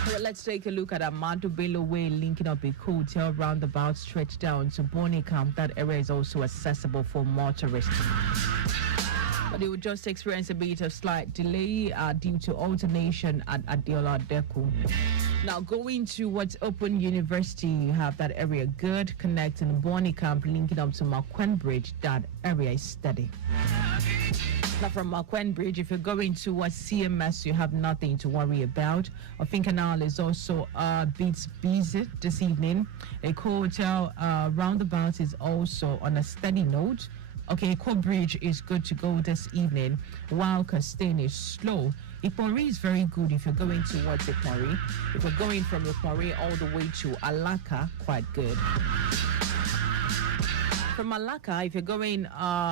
Well, let's take a look at Amado Bello Way, linking up a hotel roundabout stretched down to Bonnie Camp. That area is also accessible for motorists. But they would just experience a bit of slight delay due to alternation at Adiola Deku. Now going to what's Open University, you have that area good, connecting Bonnie Camp, linking up to Marquen Bridge. That area is steady. Now from Marquen Bridge, if you're going towards CMS, you have nothing to worry about. Ofin Canal is also a bit busy this evening. A hotel roundabout is also on a steady note. Okay, Eko Bridge is good to go this evening, while Castaigne is slow. Ipori is very good if you're going towards Ipori. If you're going from Ipori all the way to Alaka, quite good. From Malacca, if you're going,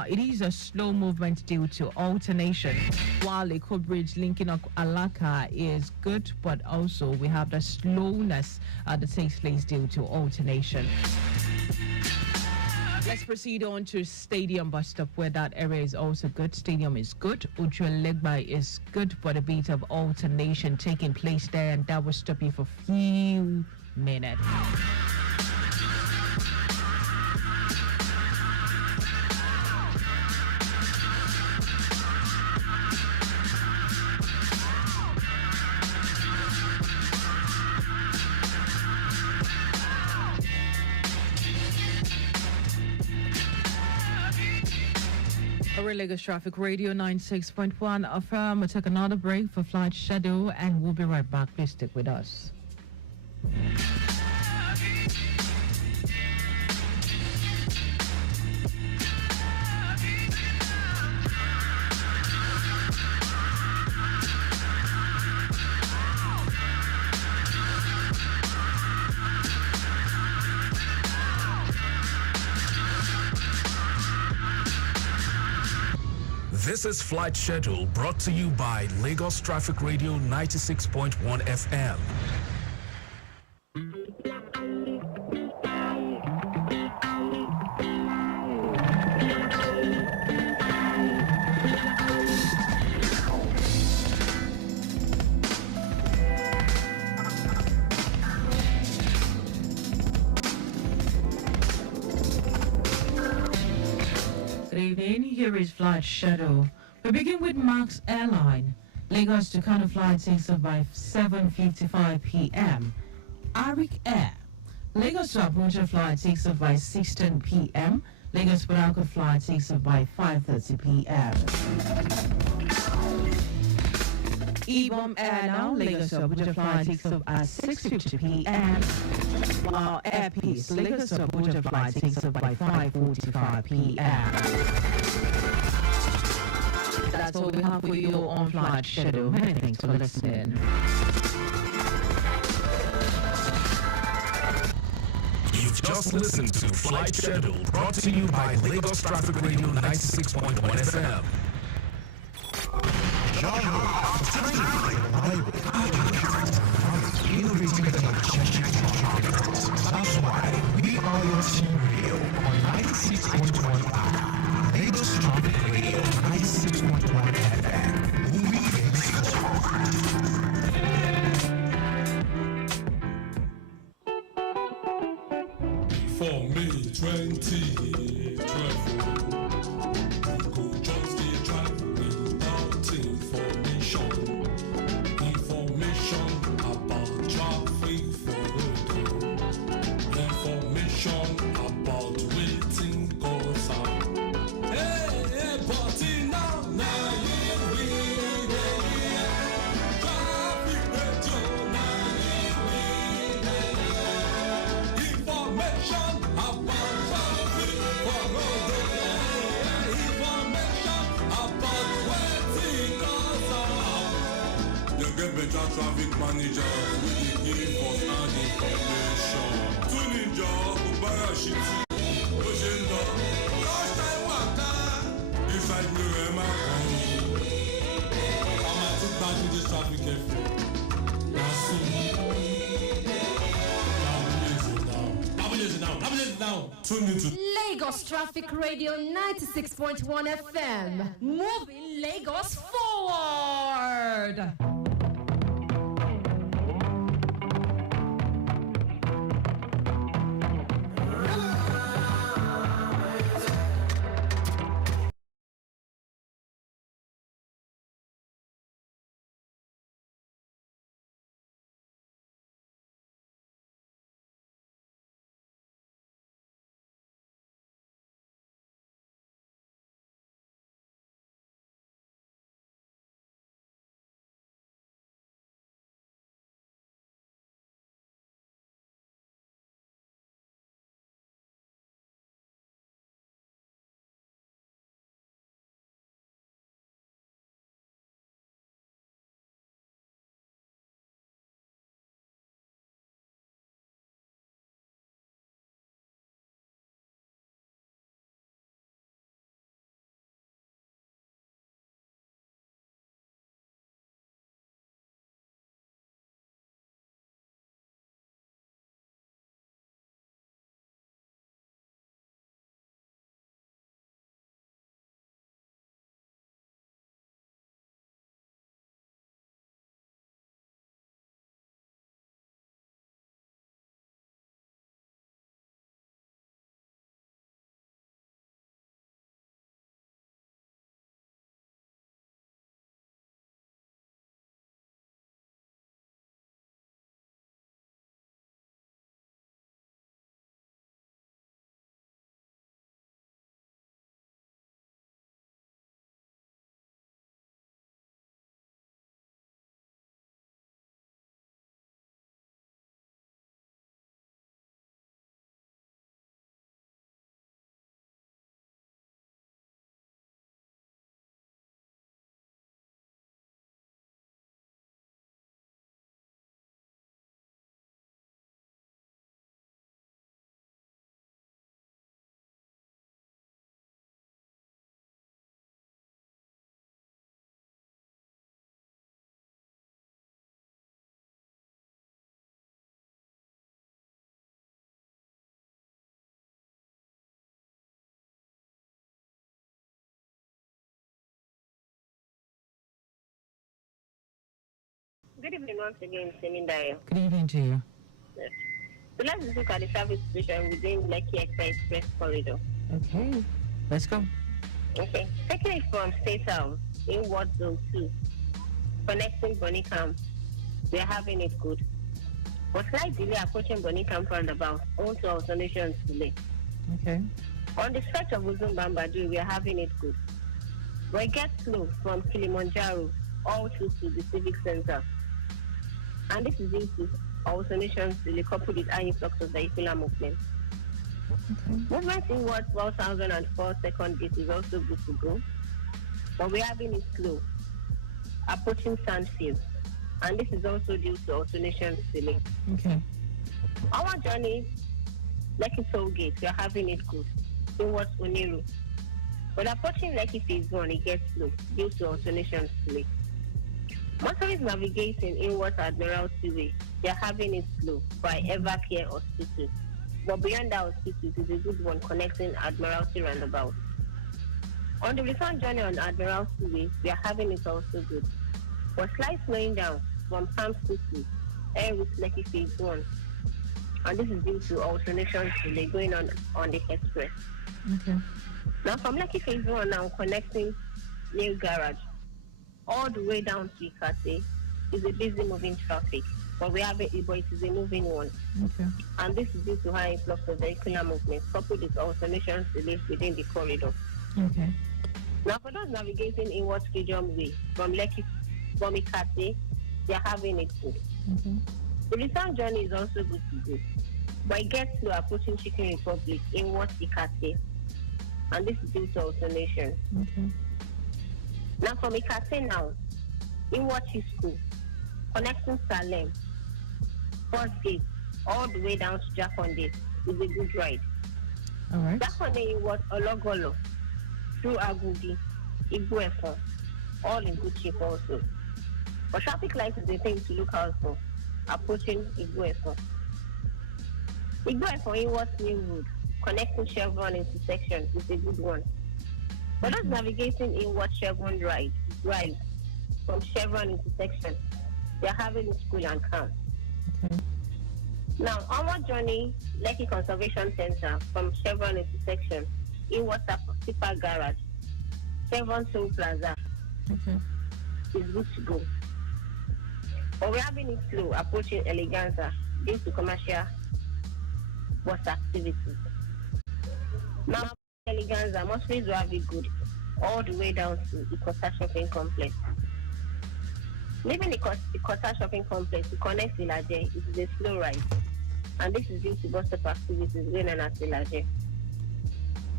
it is a slow movement due to alternation, while Eko Bridge linking up Alaka is good, but also we have the slowness that takes place due to alternation. Let's proceed on to Stadium bus stop, where that area is also good. Stadium is good. Legba is good, but a bit of alternation taking place there, and that will stop you for a few minutes. Lagos Traffic Radio 96.1 affirm. We'll take another break for flight schedule and we'll be right back. Please stick with us. This is Flight Schedule brought to you by Lagos Traffic Radio 96.1 FM. Good evening, here is Flight Schedule. We begin with Max Airline. Lagos to Kano flight takes off by 7:55 p.m. Arik Air. Lagos to Abuja flight takes off by 6:10 p.m. Lagos Port Harcourt flight takes off by 5:30 p.m. Ibom Air now. Lagos to Abuja flight takes off at 6:50 p.m. While Air Peace, Lagos to Abuja flight takes off by 5:45 p.m. That's all we have for you on Flight Schedule. Many thanks for listening. You've just listened to Flight Schedule brought to you by Lagos Traffic Radio 96.1 FM. Innovating technology. That's why we are your team radio on 96.1 Lagos Traffic Radio 96.1 FM. We For me, 2012. Go just the drive without information. Information about traffic for road. Information about waiting cause out. Hey, but now, we traffic radio, information about traffic for road. Information about waiting cause out. You get better traffic manager with the give us and information. Tune in job, Ubara Shiti, Oshendo, last time waka, inside New Emma. I'm at it back to this traffic effort. Now see. Now, tune into Lagos Traffic Radio 96.1 FM. Moving Lagos forward. Good evening once again, Dayo. Good evening to you. Yes. So let's look at the traffic situation within Lekki Express corridor. Okay, let's go. Okay. Taking it from State House in Ward Zone 2, connecting Bonny Camp, we are having it good. But slight delay approaching Bonny Camp roundabout, owing to alternation delay. Okay. On the stretch of Uzun Bambadu, we are having it good. But it gets slow from Kilimanjaro all through to the Civic Center. And this is due to alternation delay coupled with high influx of vehicular movement. Okay. Movement in what 12,004 second gate is also good to go. But we are having it slow, approaching Sandfield. And this is also due to alternation delay. Okay. Our journey, Lekki Toll Gate, we are having it good towards Oniru. But approaching Lekki Phase 1, it gets slow due to alternation delay. Motorists navigating inwards Admiralty Way, they are having it slow by Evercare Hospital. But beyond that hospital, it is a good one connecting Admiralty roundabout. On the return journey on Admiralty Way, we are having it also good. But slight slowing down from Palm City, air with Lekki Phase 1. And this is due to alternation delay going on the express. Okay. Now from Lekki Phase 1 now connecting New Garage all the way down to Ikate is a busy moving traffic. But it is a moving one. Okay. And this is due to high influx of vehicular movement coupled with alternation delays within the corridor. Okay. Now for those navigating inwards Freedom Way from Lekki from Ikate, they are having it good. Okay. The return journey is also good to go. But it gets slow approaching Chicken Republic inwards Ikate. And this is due to alternation. Okay. Now from Ikate now, inward School, connecting Salem, First Gate, all the way down to Jakonde is a good ride. All right. Jakonde inward Ologolo, through Agundi, Igboefon, all in good shape also. But traffic lights is a thing to look out for, approaching Igboefon. Igboefon inward New Road, connecting Chevron intersection is a good one. For those navigating inward Chevron Drive from Chevron intersection, they are having it cool and calm. Okay. Now, our journey, Lekki Conservation Center from Chevron intersection, inward Tipa Garage, Chevron Toll Plaza, Okay. is good to go. But we're having it slow approaching Eleganza due to commercial bus activities. Now, Eleganza must be have it good all the way down to the Costa Shopping Complex. Leaving the Costa Shopping Complex to connect Ilaje, it is a slow ride. And this is due to bus stop activities going on at Ilaje.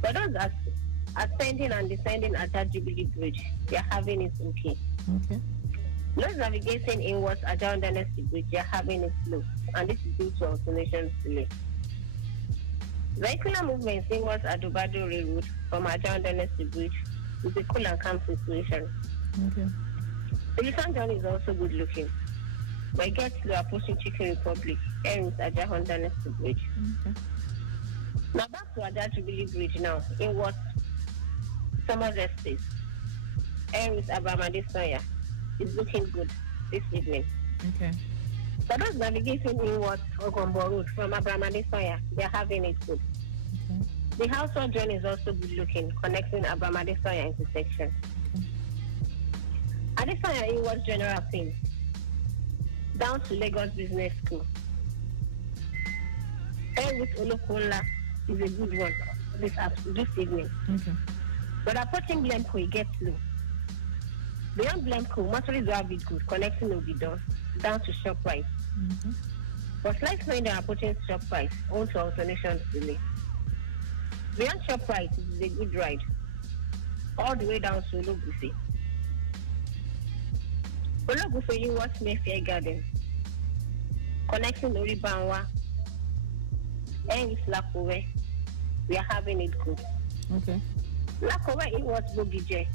For those ascending and descending at that Jubilee Bridge, they are having it okay. Okay. Those navigating inwards at John Dynasty Bridge, they are having it slow. And this is due to alternation delay. Vehicular movements inwards at Dubado Railroad from Ajan Dynasty Bridge is a cool and calm situation. Okay. The return journey is also good looking. But it gets slow approaching Chicken Republic, ends at Ajan Dynasty Bridge. Okay. Now back to Ajan Jubilee Bridge now, inwards Summers Estate, ends Abramade Soya is looking good this evening. Okay. For those navigating inwards Ogombo Road from Abramade Soya, they are having it good. Okay. The household journey is also good looking, connecting Abramade Soya intersection. Adesanya inwards General Pin, down to Lagos Business School. Air with Olokunla is a good one this evening. Okay. But approaching Blemco, it gets slow. Beyond Blemco, motorists will have it good, connecting Obidon down to ShopRite. Mm-hmm. But slight slowing down approaching ShopRite, also alternation delay. Beyond ShopRite, it is a good ride, all the way down to Ologufe. Ologufe, you watch Mayfair Garden, connecting Oribanwa, and with Lakowe, we are having it good. Okay. Lakowe, it was Bogije,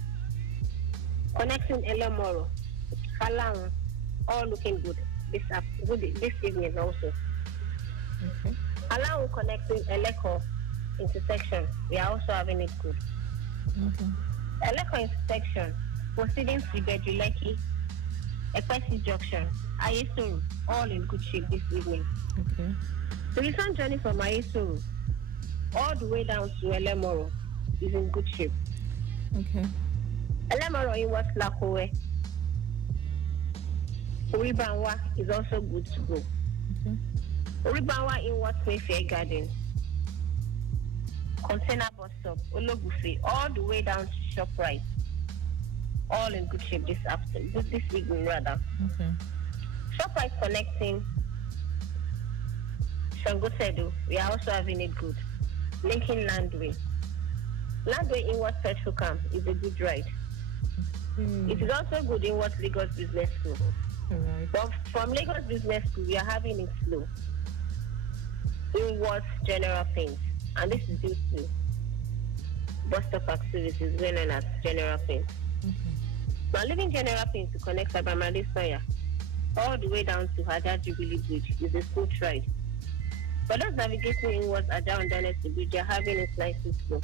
connecting Elemoro, Halang, all looking good this evening also. Okay. Halang connecting Eleko intersection, we are also having it good. Okay. Eleko intersection, proceeding to Beduleki, Ekpesi Junction, Ayesuru, all in good shape this evening. Okay. The return journey from Ayesuru all the way down to Elemoro is in good shape. Okay. Elemoro in West Lakowe, Uribanwa is also good to go. Okay. Uribanwa in West Mayfair Garden, Container Bus Stop, Ologufe, all the way down to ShopRite, all in good shape this evening rather. Okay. ShopRite connecting Shangotedo, we are also having it good. Linking Landway. Landway in what Petrol Camp is a good ride. It is also good in what Lagos Business School. Right. But from Lagos Business School, we are having it slow in what General Paint. And this is due to bus stop activities going on at General Paint. Okay. Now leaving General Paint to connect Abamale Soya all the way down to Hajar Jubilee Bridge is a smooth ride. For those navigating in what Hajar and Dynasty Bridge, they are having it slightly slow.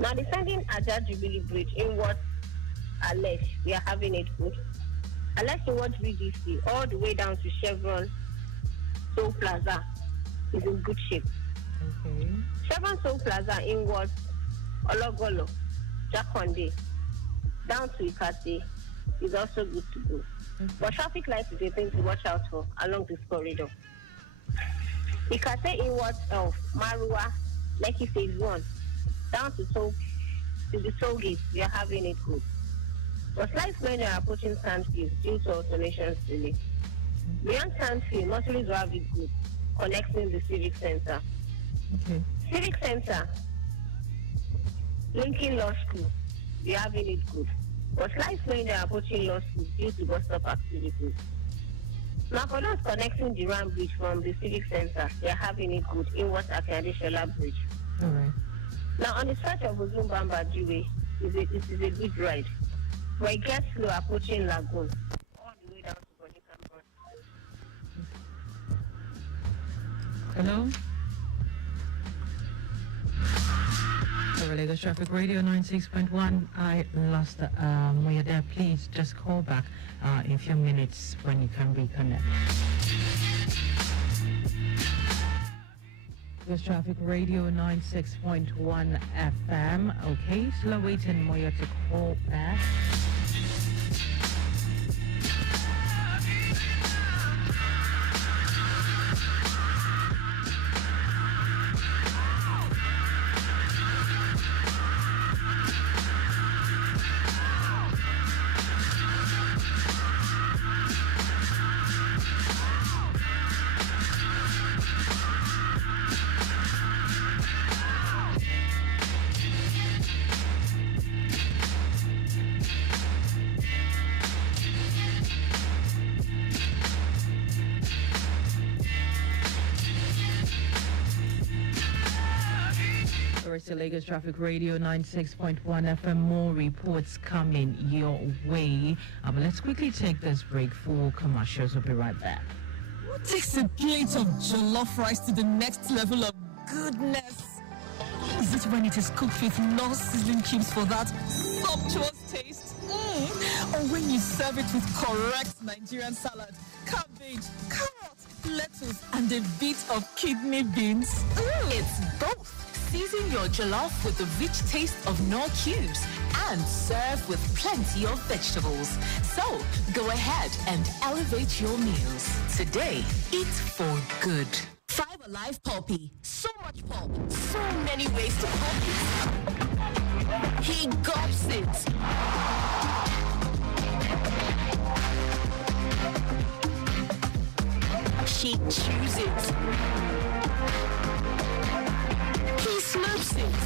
Now descending Hajar Jubilee Bridge in what Alesh, we are having it good. Alesh in what BDC all the way down to Chevron Toll Plaza is in good shape. Okay. Chevron Toll Plaza in what Ologolo, Jakonde, down to Ikate is also good to go. Okay. But traffic lights is a thing to watch out for along this corridor. Ikate in what of Marua, Lekki Phase 1, down to the toll gate, we are having it good. But slight when they are approaching Sandfield due to alternation delay. Beyond Sandfield, motorists will have it good, connecting the Civic Center. Okay. Civic Center, linking Law School, we are having it good. But slight when they are approaching Law School due to bus stop activities. Now for those connecting the Ram Bridge from the Civic Center, they are having it good in what Akadeshola Bridge. All right. Now on the stretch of Uzumbamba Jiwe, it is a good ride. But it gets slow approaching Lagoon, all the way down to Bonica Road. Hello? Lagos Traffic Radio 96.1. I lost when you're there, please just call back in a few minutes when you can reconnect. Lagos Traffic Radio 96.1 FM. Okay, slow waiting Moya to call back. To Lagos Traffic Radio 96.1 FM. More reports coming your way. But let's quickly take this break for commercials. We'll be right back. What takes a plate of jollof rice to the next level of goodness? Is it when it is cooked with no sizzling cubes for that sumptuous taste? Or when you serve it with correct Nigerian salad, cabbage, carrot, lettuce, and a bit of kidney beans? It's both. Season your jollof with the rich taste of Knorr cubes and serve with plenty of vegetables. So go ahead and elevate your meals. Today, eat for good. 5 Alive Poppy. So much pop. So many ways to pop it. He gobs it. She chews it. He slurps it.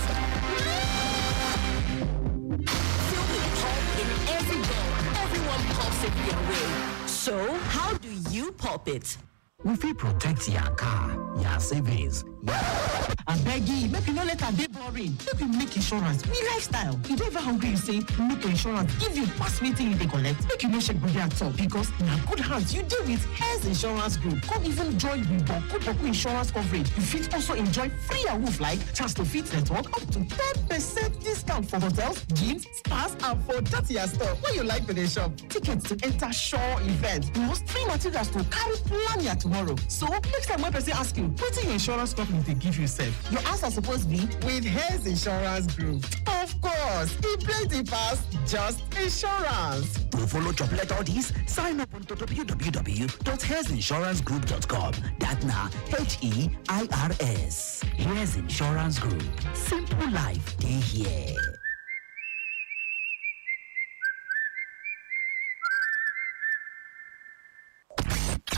Feel the pop in every bowl. Everyone pops it their way. So, how do you pop it? We fit protect your car, your savings, I beg you, make you no let her dey boring. Make you make insurance be lifestyle. You don't even hungry, you say, make insurance give you pass meeting you dey collect. Make you no shake body at all because na good hands you deal with Health Insurance Group. Come even join with Boku insurance coverage. You fit also enjoy free awoof like chance to fit network up to 10% discount for hotels, gyms, spas, and for that your store. What you like for the shop? Tickets to enter Shaw events. Plus free materials to carry plan your tomorrow. So next time when person ask you, what your insurance company they give you safe? Your answer supposed to be with Health Insurance Group. Of course, it plenty pass just insurance. To follow Chop Let all these, sign up on www.healthinsurancegroup.com. That now HEIRS. Here's Insurance Group. Simple life, they here.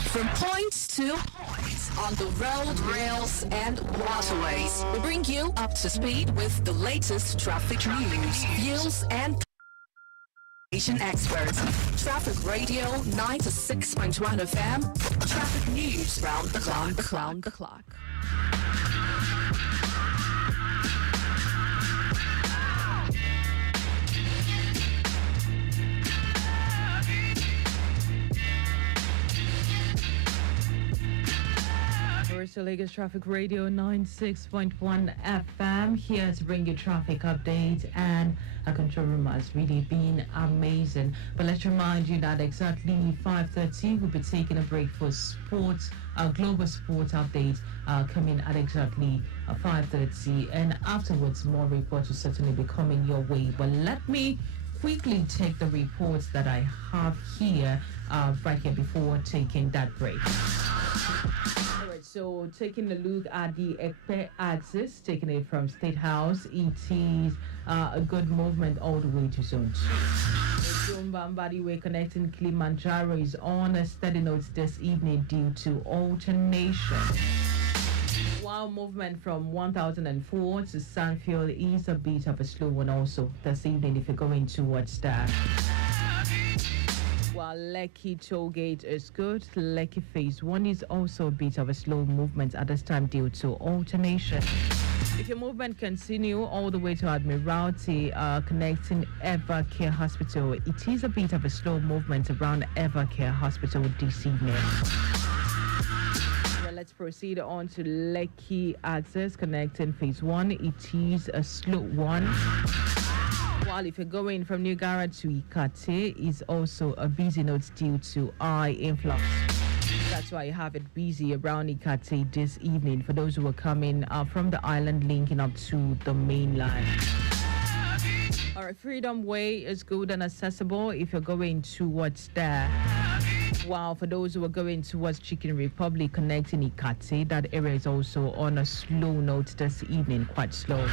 From point to point on the road, rails, and waterways, we bring you up to speed with the latest traffic news, views, and experts. Traffic Radio 96.1 FM. Traffic news round the clock. So Lagos Traffic Radio 96.1 FM here to bring you traffic updates, and our control room has really been amazing. But let's remind you that exactly 5:30 we'll be taking a break for sports, global sports update coming at exactly 5:30, and afterwards more reports will certainly be coming your way. But let me quickly take the reports that I have here right here before taking that break. So taking a look at the Ekpe axis, taking it from State House, it is a good movement all the way to Zone 2. The Bambadi Way connecting Kilimanjaro is on a steady note this evening due to alternation. While movement from 1004 to Sandfield is a bit of a slow one also this evening if you're going towards that. While Lekki Tollgate is good, Lekki Phase 1 is also a bit of a slow movement at this time due to alternation. If your movement continue all the way to Admiralty, connecting Evercare Hospital, it is a bit of a slow movement around Evercare Hospital this evening. Well, let's proceed on to Lekki Access, connecting Phase 1. It is a slow one. While if you're going from New Garage to Ikate, is also a busy note due to high influx. That's why you have it busy around Ikate this evening for those who are coming from the island linking up to the mainland. Alright, Freedom Way is good and accessible if you're going towards there. While for those who are going towards Chicken Republic connecting Ikate, that area is also on a slow note this evening, quite slow.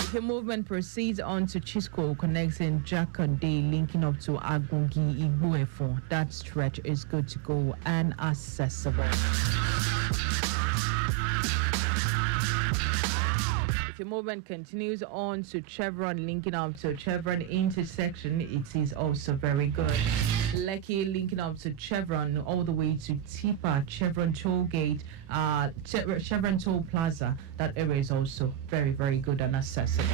If your movement proceeds on to Chisco connecting Jakande linking up to Agungi Igboefon, that stretch is good to go and accessible. If your movement continues on to Chevron linking up to Chevron intersection, it is also very good. Lekki linking up to Chevron all the way to Tipa, Chevron Tollgate, Chevron Toll Plaza. That area is also very, very good and accessible.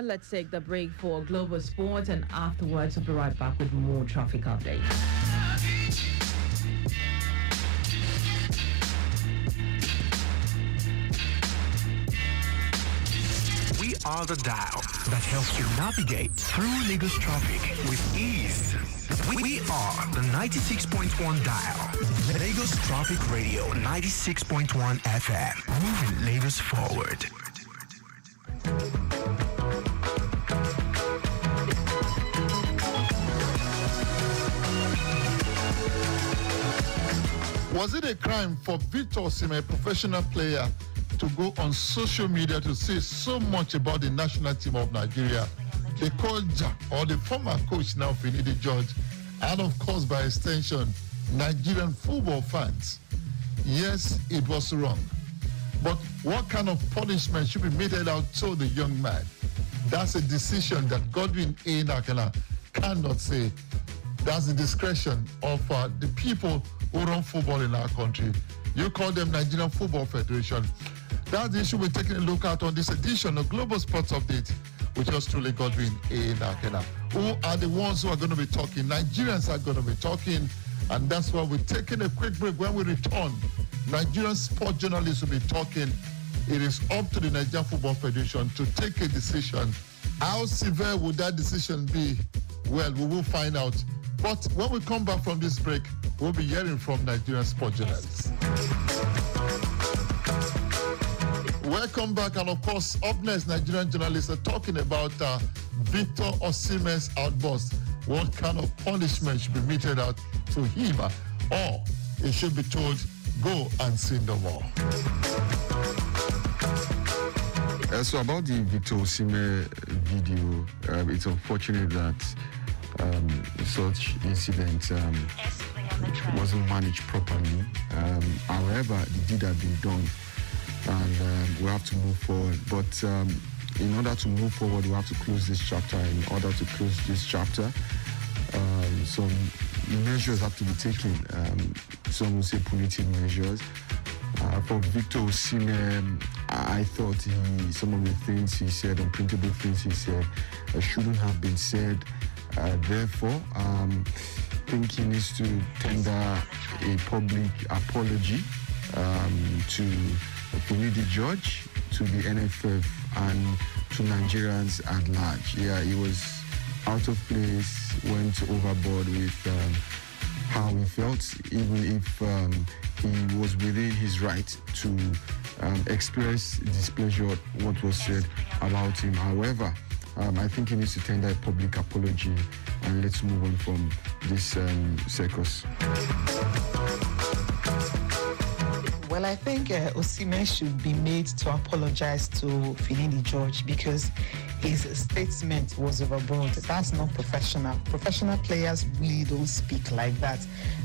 Let's take the break for global sports, and afterwards we'll be right back with more traffic updates. We are the dial that helps you navigate through Lagos traffic with ease. We are the 96.1 dial. Lagos Traffic Radio 96.1 FM. Moving Lagos forward. Was it a crime for Victor Osimhen, a professional player, to go on social media to say so much about the national team of Nigeria. They called Jack, or the former coach now, Finidi George, and of course, by extension, Nigerian football fans. Yes, it was wrong. But what kind of punishment should be meted out to the young man? That's a decision that Godwin A. Nakala cannot say. That's the discretion of the people who run football in our country. You call them Nigerian Football Federation. That's the issue we're taking a look at on this edition of Global Sports Update with yours truly, Godwin A. Nakala. Who are the ones who are going to be talking? Nigerians are going to be talking, and that's why we're taking a quick break. When we return, Nigerian sport journalists will be talking. It is up to the Nigerian Football Federation to take a decision. How severe would that decision be? Well, we will find out. But when we come back from this break, we'll be hearing from Nigerian sport journalists. Welcome back, and of course, up next, Nigerian journalists are talking about Victor Osimhen's outburst. What kind of punishment should be meted out to him, or he should be told, go and sin no more. So about the Victor Osimhen video, it's unfortunate that such incident wasn't managed properly. However, the deed had been done, and we have to move forward. But in order to move forward, we have to close this chapter. In order to close this chapter, some measures have to be taken. Some will say punitive measures. For Victor Osimhen, I thought some of the things he said, unprintable things he said, shouldn't have been said. Therefore, I think he needs to tender a public apology to Finidi George, to the NFF, and to Nigerians at large. Yeah, he was out of place, went overboard with how he felt, even if he was within his right to express displeasure at what was said about him. However, I think he needs to tender a public apology, and let's move on from this circus. Well, I think Osimhen should be made to apologize to Finidi George because his statement was overboard. That's not professional. Professional players really don't speak like that.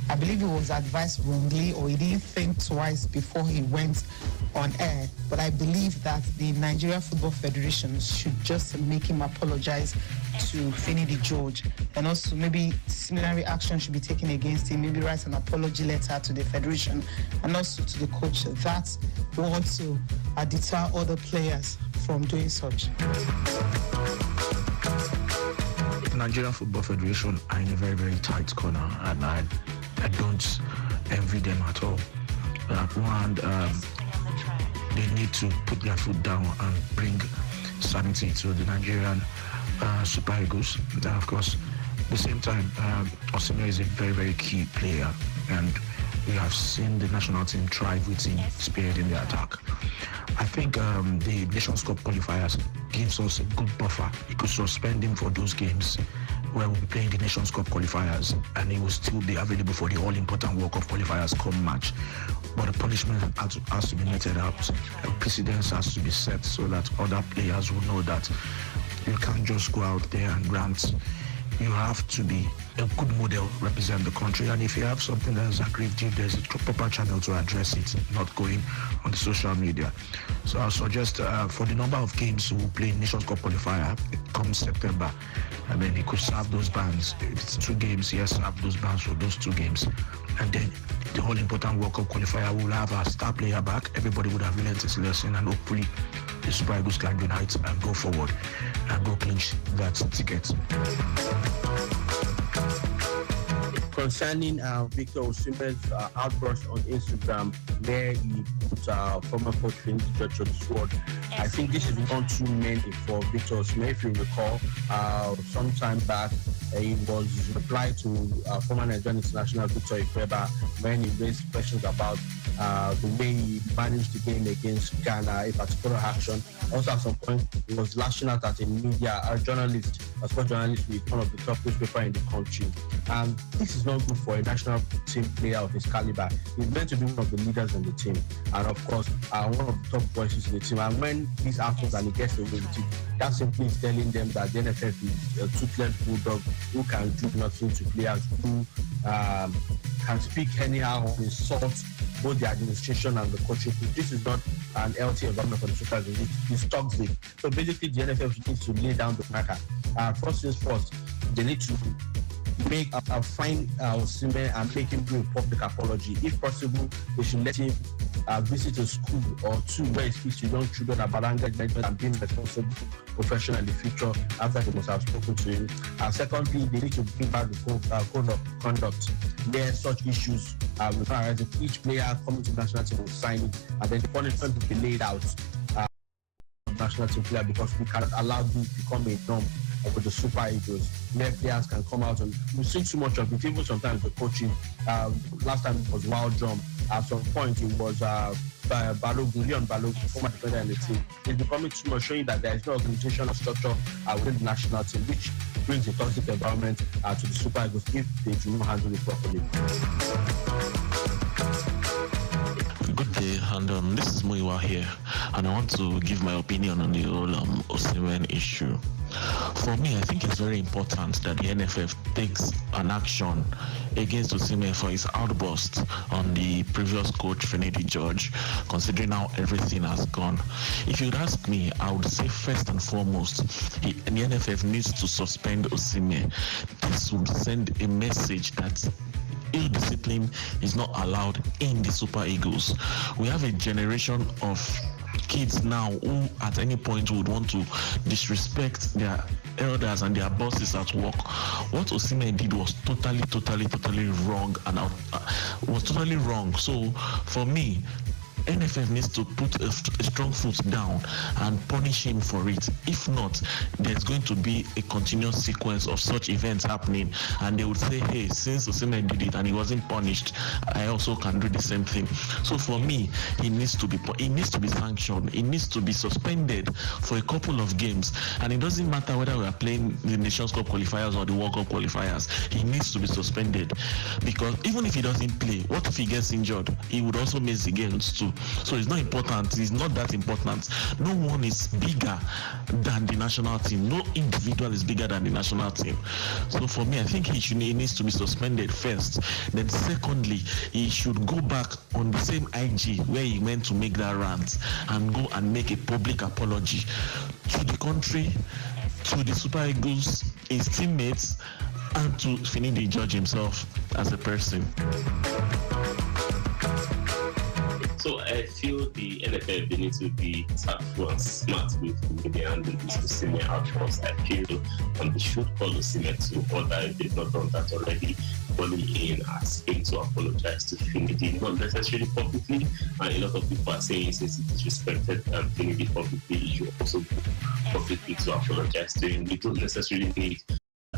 I believe he was advised wrongly, or he didn't think twice before he went on air. But I believe that the Nigeria Football Federation should just make him apologize to Finidi George, and also maybe similar action should be taken against him. Maybe write an apology letter to the federation and also to the coach. That will also deter other players from doing such. The Nigerian Football Federation are in a very, very tight corner, and I don't envy them at all. One, they need to put their foot down and bring sanity to the Nigerian Super Eagles. Of course, at the same time, Osimhen is a very, very key player, and we have seen the national team thrive with him spearheading the attack. I think the Nations Cup qualifiers gives us a good buffer. You could suspend him for those games where we'll be playing the Nations Cup qualifiers, and he will still be available for the all-important World Cup qualifiers come March. But the punishment has to be meted out. Precedence has to be set so that other players will know that you can't just go out there and rant. You have to be a good model, represent the country, and if you have something that is aggrieved you, there's a proper channel to address it, not going on the social media. So I suggest for the number of games we'll play in Nations Cup qualifier, it comes September, and then he could serve those bans. If it's 2 games, he has to serve those bans for those 2 games. And then the whole important World Cup qualifier will have a star player back. Everybody would have learned his lesson, and hopefully the Super Eagles can unite and go forward and go clinch that ticket. Concerning Victor Osimhen's outburst on Instagram, where he put former coach Finidi George on the sword, I think this is one too many for Victor Osimhen. If you recall, some time back, It was reply to former Nigerian international Victor Ikweba when he raised questions about the way he managed the game against Ghana, a particular action. Also, at some point, he was lashing out at a journalist, a sports journalist with one of the top newspapers in the country. And this is not good for a national team player of his caliber. He's meant to be one of the leaders in the team, and of course, one of the top voices in the team. And when this happens and he gets away with it, that simply is telling them that the NFF is a toothless bulldog who can do nothing to players, who can speak anyhow or insult both the administration and the coaching. This is not an LT environment for the Super Eagles. It's toxic. So basically, the NFF needs to lay down the marker. First things first, they need to make find Osimhen and make him do a public apology. If possible, they should let him visit a school or two where he speaks to young children about anger management and being responsible professional in the future after they must have spoken to him. And secondly, they need to bring back the code of conduct where such issues will arise. Each player coming to the national team will sign it, and then the punishment will be laid out national team player, because we cannot allow this to become a norm with the Super Eagles, where players can come out, and we've seen too much of it. Even sometimes the coaching, last time it was Wild Drum, at some point it was Leon Balogun, former defender in the team. It's becoming too much, showing that there is no organization or structure within the national team, which brings a toxic environment to the Super Eagles if they do not handle it properly. Good day, and this is Muiwa here, and I want to give my opinion on the whole Osimhen issue. For me, I think it's very important that the NFF takes an action against Osimhen for his outburst on the previous coach, Finidi George, considering how everything has gone. If you'd ask me, I would say first and foremost, the NFF needs to suspend Osimhen. This would send a message that ill discipline is not allowed in the Super Eagles. We have a generation of kids now who at any point would want to disrespect their elders and their bosses at work. What Osimhen did was totally wrong, and was totally wrong. So for me, NFF needs to put a strong foot down and punish him for it. If not, there's going to be a continuous sequence of such events happening, and they would say, hey, since Osimhen did it and he wasn't punished, I also can do the same thing. So for me, he needs to be sanctioned. He needs to be suspended for a couple of games, and it doesn't matter whether we are playing the Nations Cup qualifiers or the World Cup qualifiers. He needs to be suspended, because even if he doesn't play, what if he gets injured? He would also miss the games too. So it's not important. It's not that important. No one is bigger than the national team. No individual is bigger than the national team. So for me, I think he needs to be suspended first. Then secondly, he should go back on the same IG where he went to make that rant and go and make a public apology to the country, to the Super Eagles, his teammates, and to Finidi George himself as a person. So I feel the NFF, they need to be tactful and smart with media and this Osimhen outburst. I feel they should call Osimhen to order if they've not done that already, calling in, asking to apologize to Finidi, not necessarily publicly. And a lot of people are saying since he disrespected Finidi publicly, he should also go publicly to apologize to him. We don't necessarily need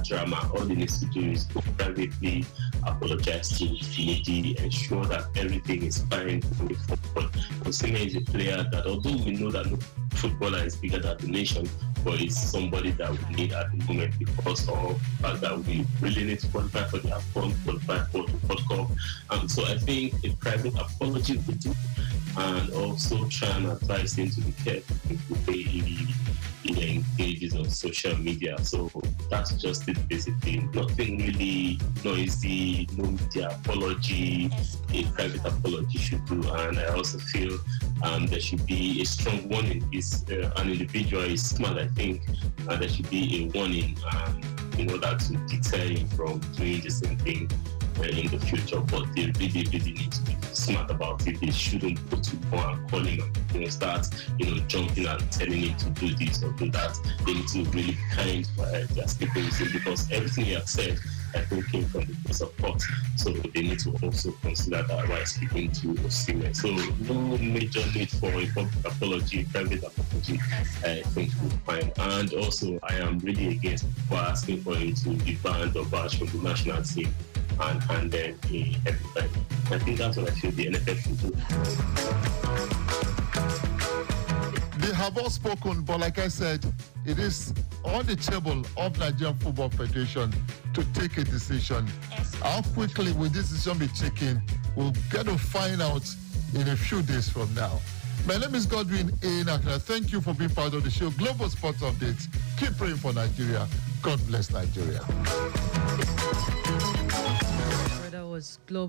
drama. All he needs to do is go privately, apologize to Finidi, ensure that everything is fine moving forward. Osimhen is a player that, although we know that no footballer is bigger than the nation, but it's somebody that we need at the moment because of the fact that we really need to qualify for the AFCON, qualify for the World Cup. So I think a private apology would do, and also try and advise him to be careful with the way he engages on social media. So that's just it, basically. Nothing really noisy, no media apology. A private apology should do, and I also feel there should be a strong warning. If an individual is smart, I think there should be a warning in order to deter him from doing the same thing in the future. But they really need to be smart about it. They shouldn't go too far and call him and start jumping and telling him to do this or do that. They need to really be kind to their stakeholders, because everything he has said I think came from the place of court. So they need to also consider that while speaking to Osimhen. So no major need for a public apology, private apology, I think we'll find. And also, I am really against people asking for him to be banned or bashed from the national team and then everything. I think that's what I feel the NFF should do. They have all spoken, but like I said, it is on the table of Nigerian Football Federation to take a decision. How quickly will this decision be taken? We'll get to find out in a few days from now. My name is Godwin A. Nakna. Thank you for being part of the show. Global Sports Updates. Keep praying for Nigeria. God bless Nigeria. That was Global